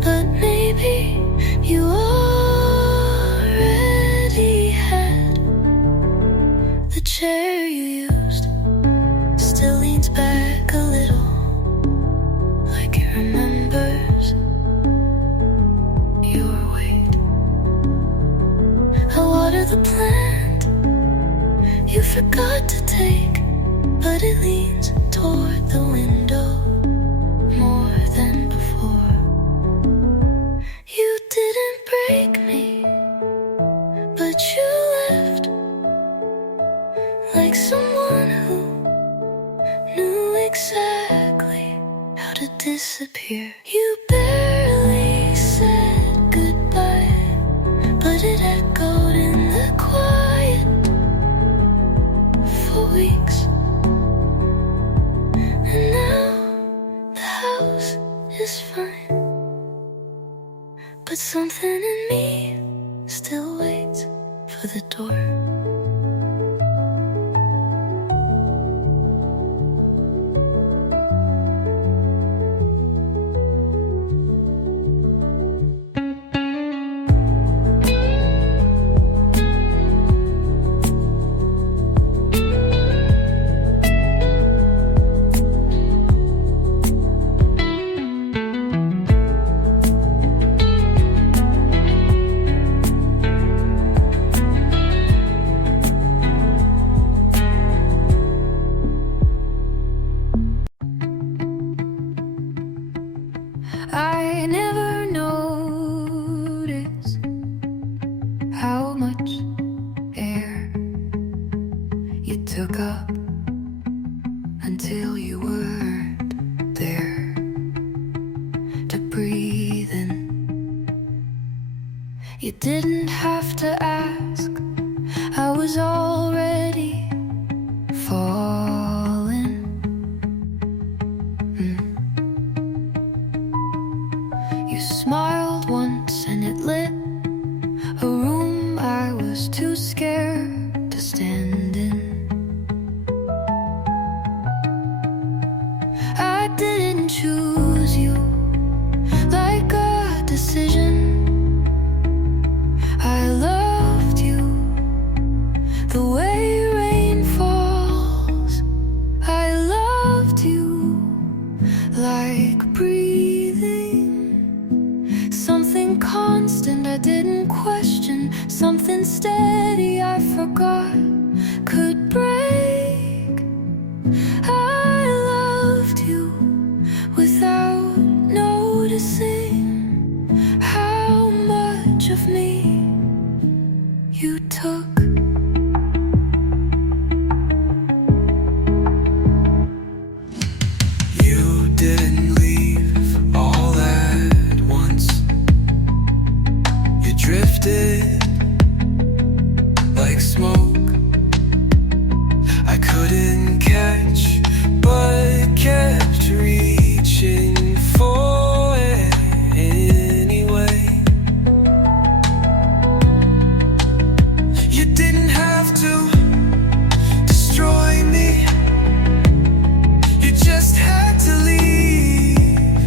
But maybe you already had. The chair you used still leans back a little, like it remembers your weight. I water the plant you forgot to take, but it leans toward the window more than before. You didn't break me, but you left like someone who knew exactly how to disappear. You barely said goodbye, but it echoed in the quiet for weeks. And now the house is fine, but something in me still waits for the door. I never noticed how much air you took up until you weren't there to breathe in. You didn't have to ask, I was already falling. You smiled once and it lit a room I was too scared to stand in. I didn't choose you like a decision. I loved you the way rain falls. I loved you like breathing, something constant I didn't question, something steady I forgot could break. I loved you without noticing how much of me you took. You didn't leave all at once. You drifted like smoke. I couldn't catch, but kept reaching for it anyway. You didn't have to destroy me. You just had to leave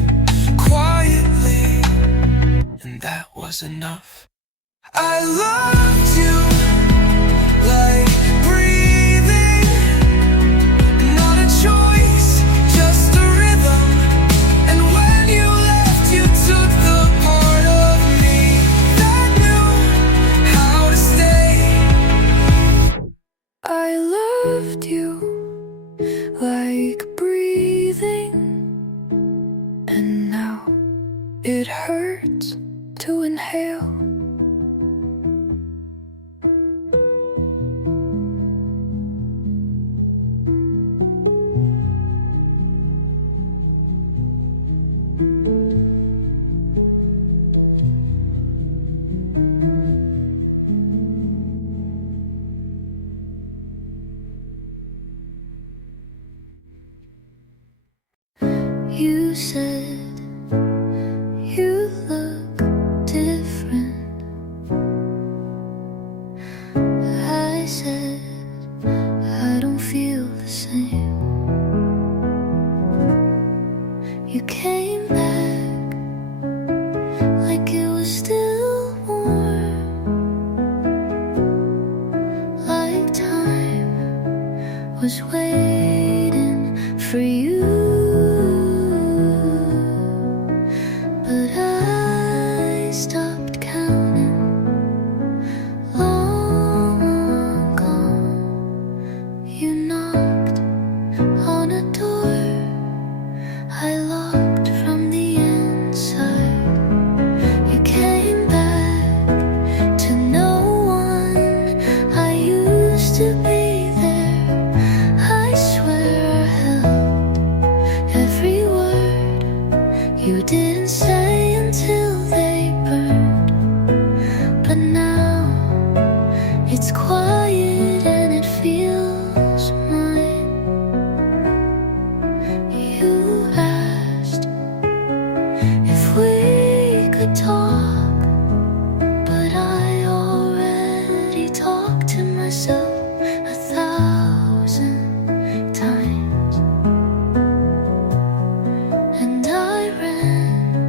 quietly, and that was enough. I loved you like breathing, not a choice, just a rhythm. And when you left, you took the part of me that knew how to stay. I loved you like breathing, and now it hurts to inhale. You said you look different. I said I don't feel the same. You came back like it was still warm, like time was waiting for you. But I stopped counting long ago. You knocked on a door I locked from the inside. You came back to no one I used to be there. I swear I held every word you didn't say until they burned. But now it's quiet and it feels mine. You asked if we could talk, but I already talked to myself 1,000 times. And I ran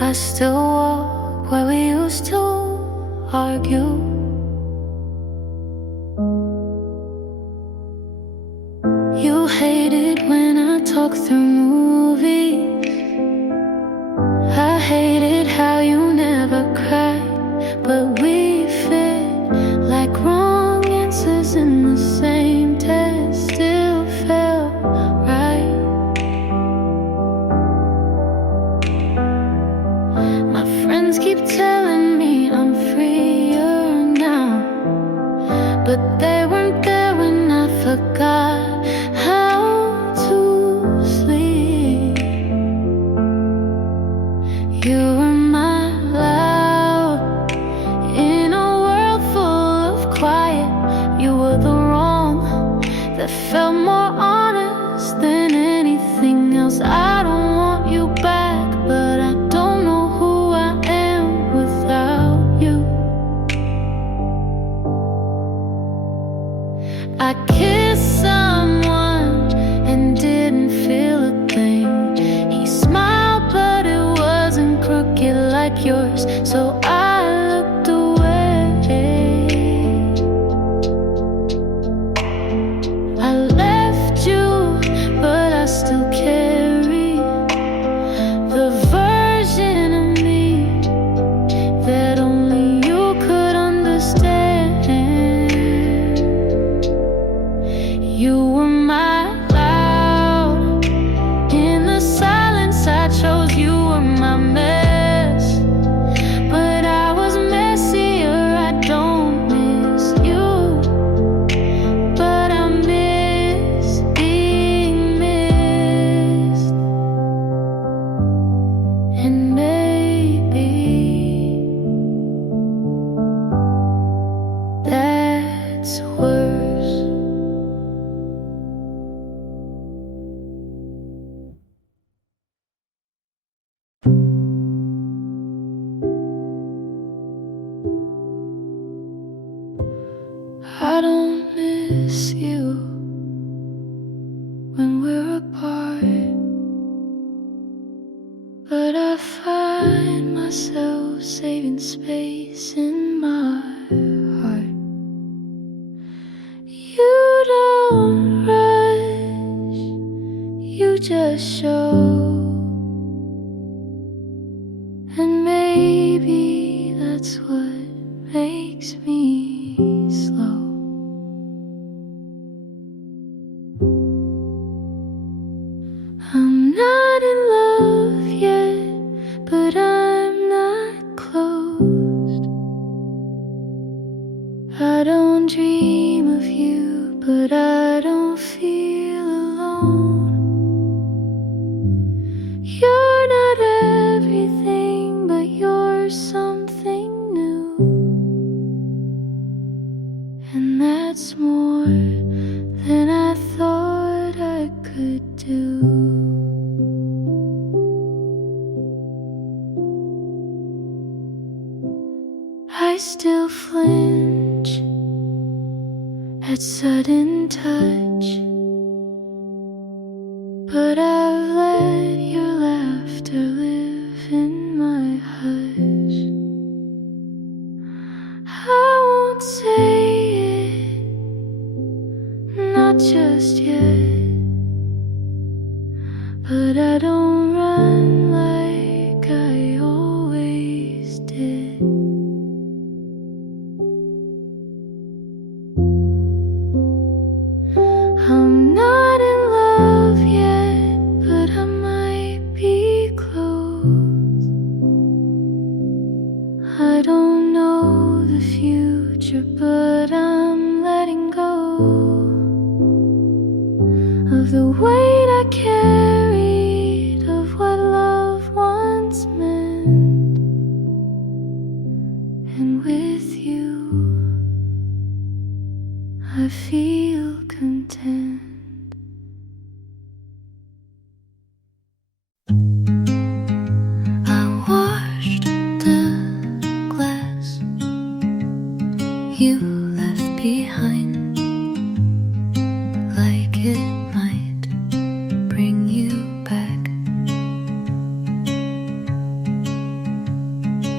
I still walk where we used to argue. You hate it when I talk through movies. I hated how you never cried, but we fit like wrong answers in the same test. Still felt right. My friends keep telling me I'm freer now, but they weren't there when I forgot how to sleep. You were my loud in a world full of quiet. You were the wrong that felt more honest than anything else. I don't want you back, but I don't know who I am without you. I kissed someone and didn't feel a thing. He smiled, but it wasn't crooked like yours, so I looked away. I left you, but I still carry the version of me that only you could understand. You were my loud in the silence I chose. You were my mess, but I was messier. I don't miss you, but I miss being missed. And maybe that's worse. I don't miss you when we're apart, but I find myself saving space in my heart. You don't rush, you just show, and maybe that's what makes me slow. I'm not in love yet, but I'm not closed. I don't dream of you, but I don't feel alone. You're not everything, but you're something new, and that's more than I thought I could do. I still flinch at sudden touch, but I've let your laughter live in my hush. I won't say it, not just yet, but I don't run like I always did. I'm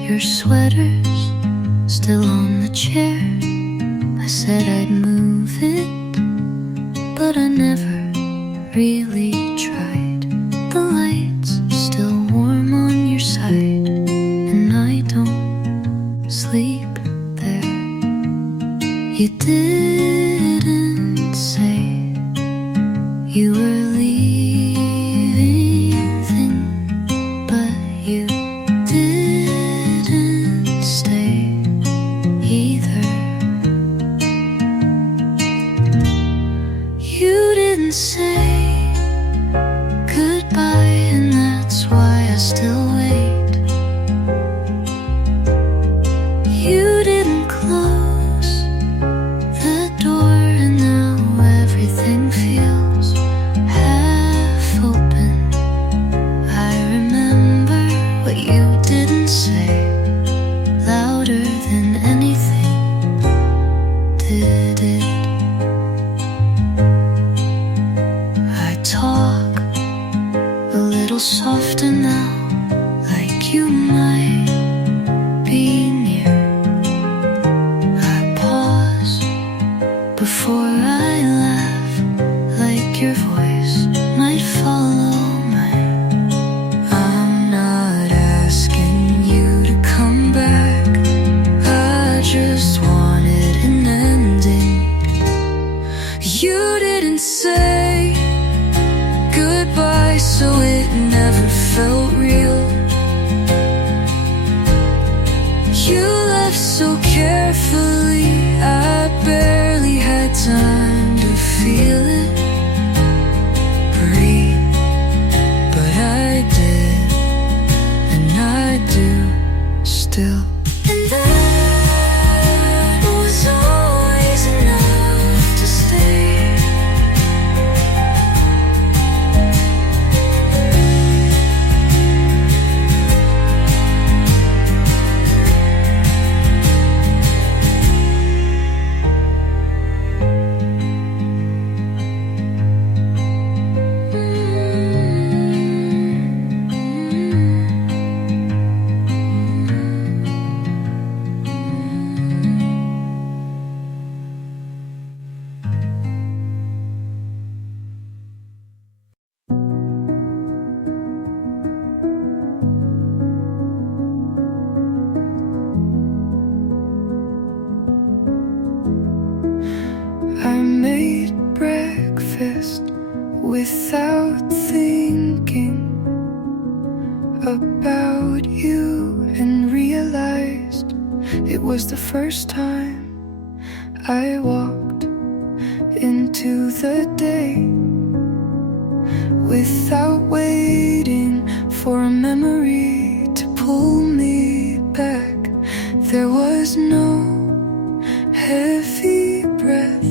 your sweater's still on the chair. I said I'd move it, but I never really tried. The lights still warm on your side, and I don't sleep there. You didn't say you were leaving, but you didn't stay either. You didn't say goodbye, and that's why I still wait. You didn't close the door, and now everything feels half open. I remember what you didn't say, louder than anything did it. I talk a little softer now, like you might be near. I pause before I laugh, like your voice might follow mine. I'm not asking you to come back, I just wanted an ending. You didn't say goodbye, so it never felt real. You left so carefully, I barely had time to feel it breathe. But I did, and I do still. And that was always enough to stay. I made breakfast without thinking about you, and realized it was the first time I walked into the day without waiting for a memory to pull me back. There was no heavy breath,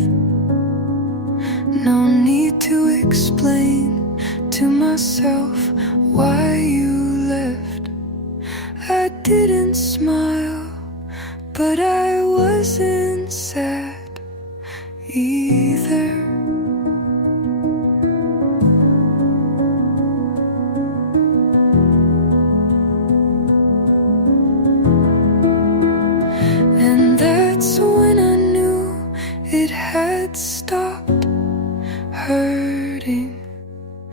no need to explain to myself why you left. I didn't smile, but I wasn't sad either. And that's when I knew it had stopped hurting.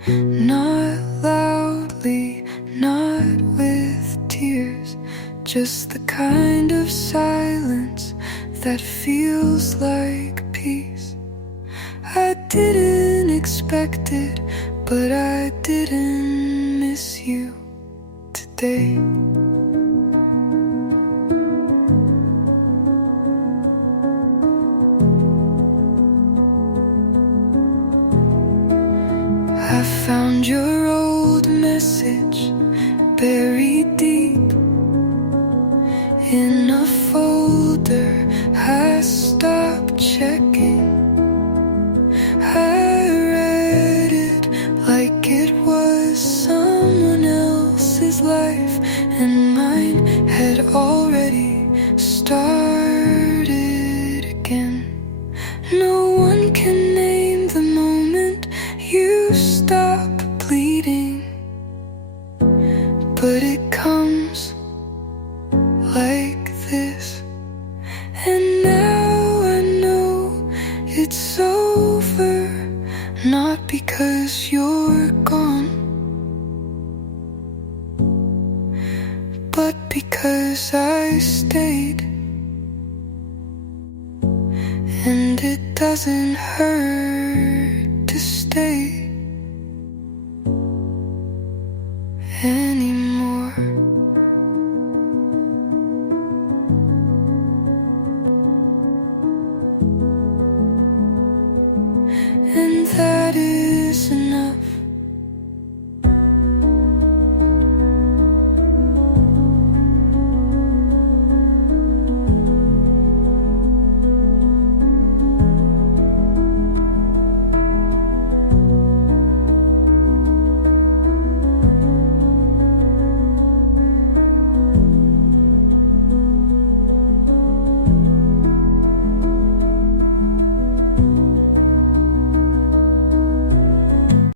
Not loudly, not with tears, just the kind of silence that feels like peace. I didn't expect it, but I didn't miss you today. I found your old message buried deep in a folder. I stopped checking. I read it like it was someone else's life, and mine had already started again. No one can name the moment you stop bleeding, but it comes like this. And now I know it's over, not because you're gone, but because I stayed. And it doesn't hurt to stay anymore.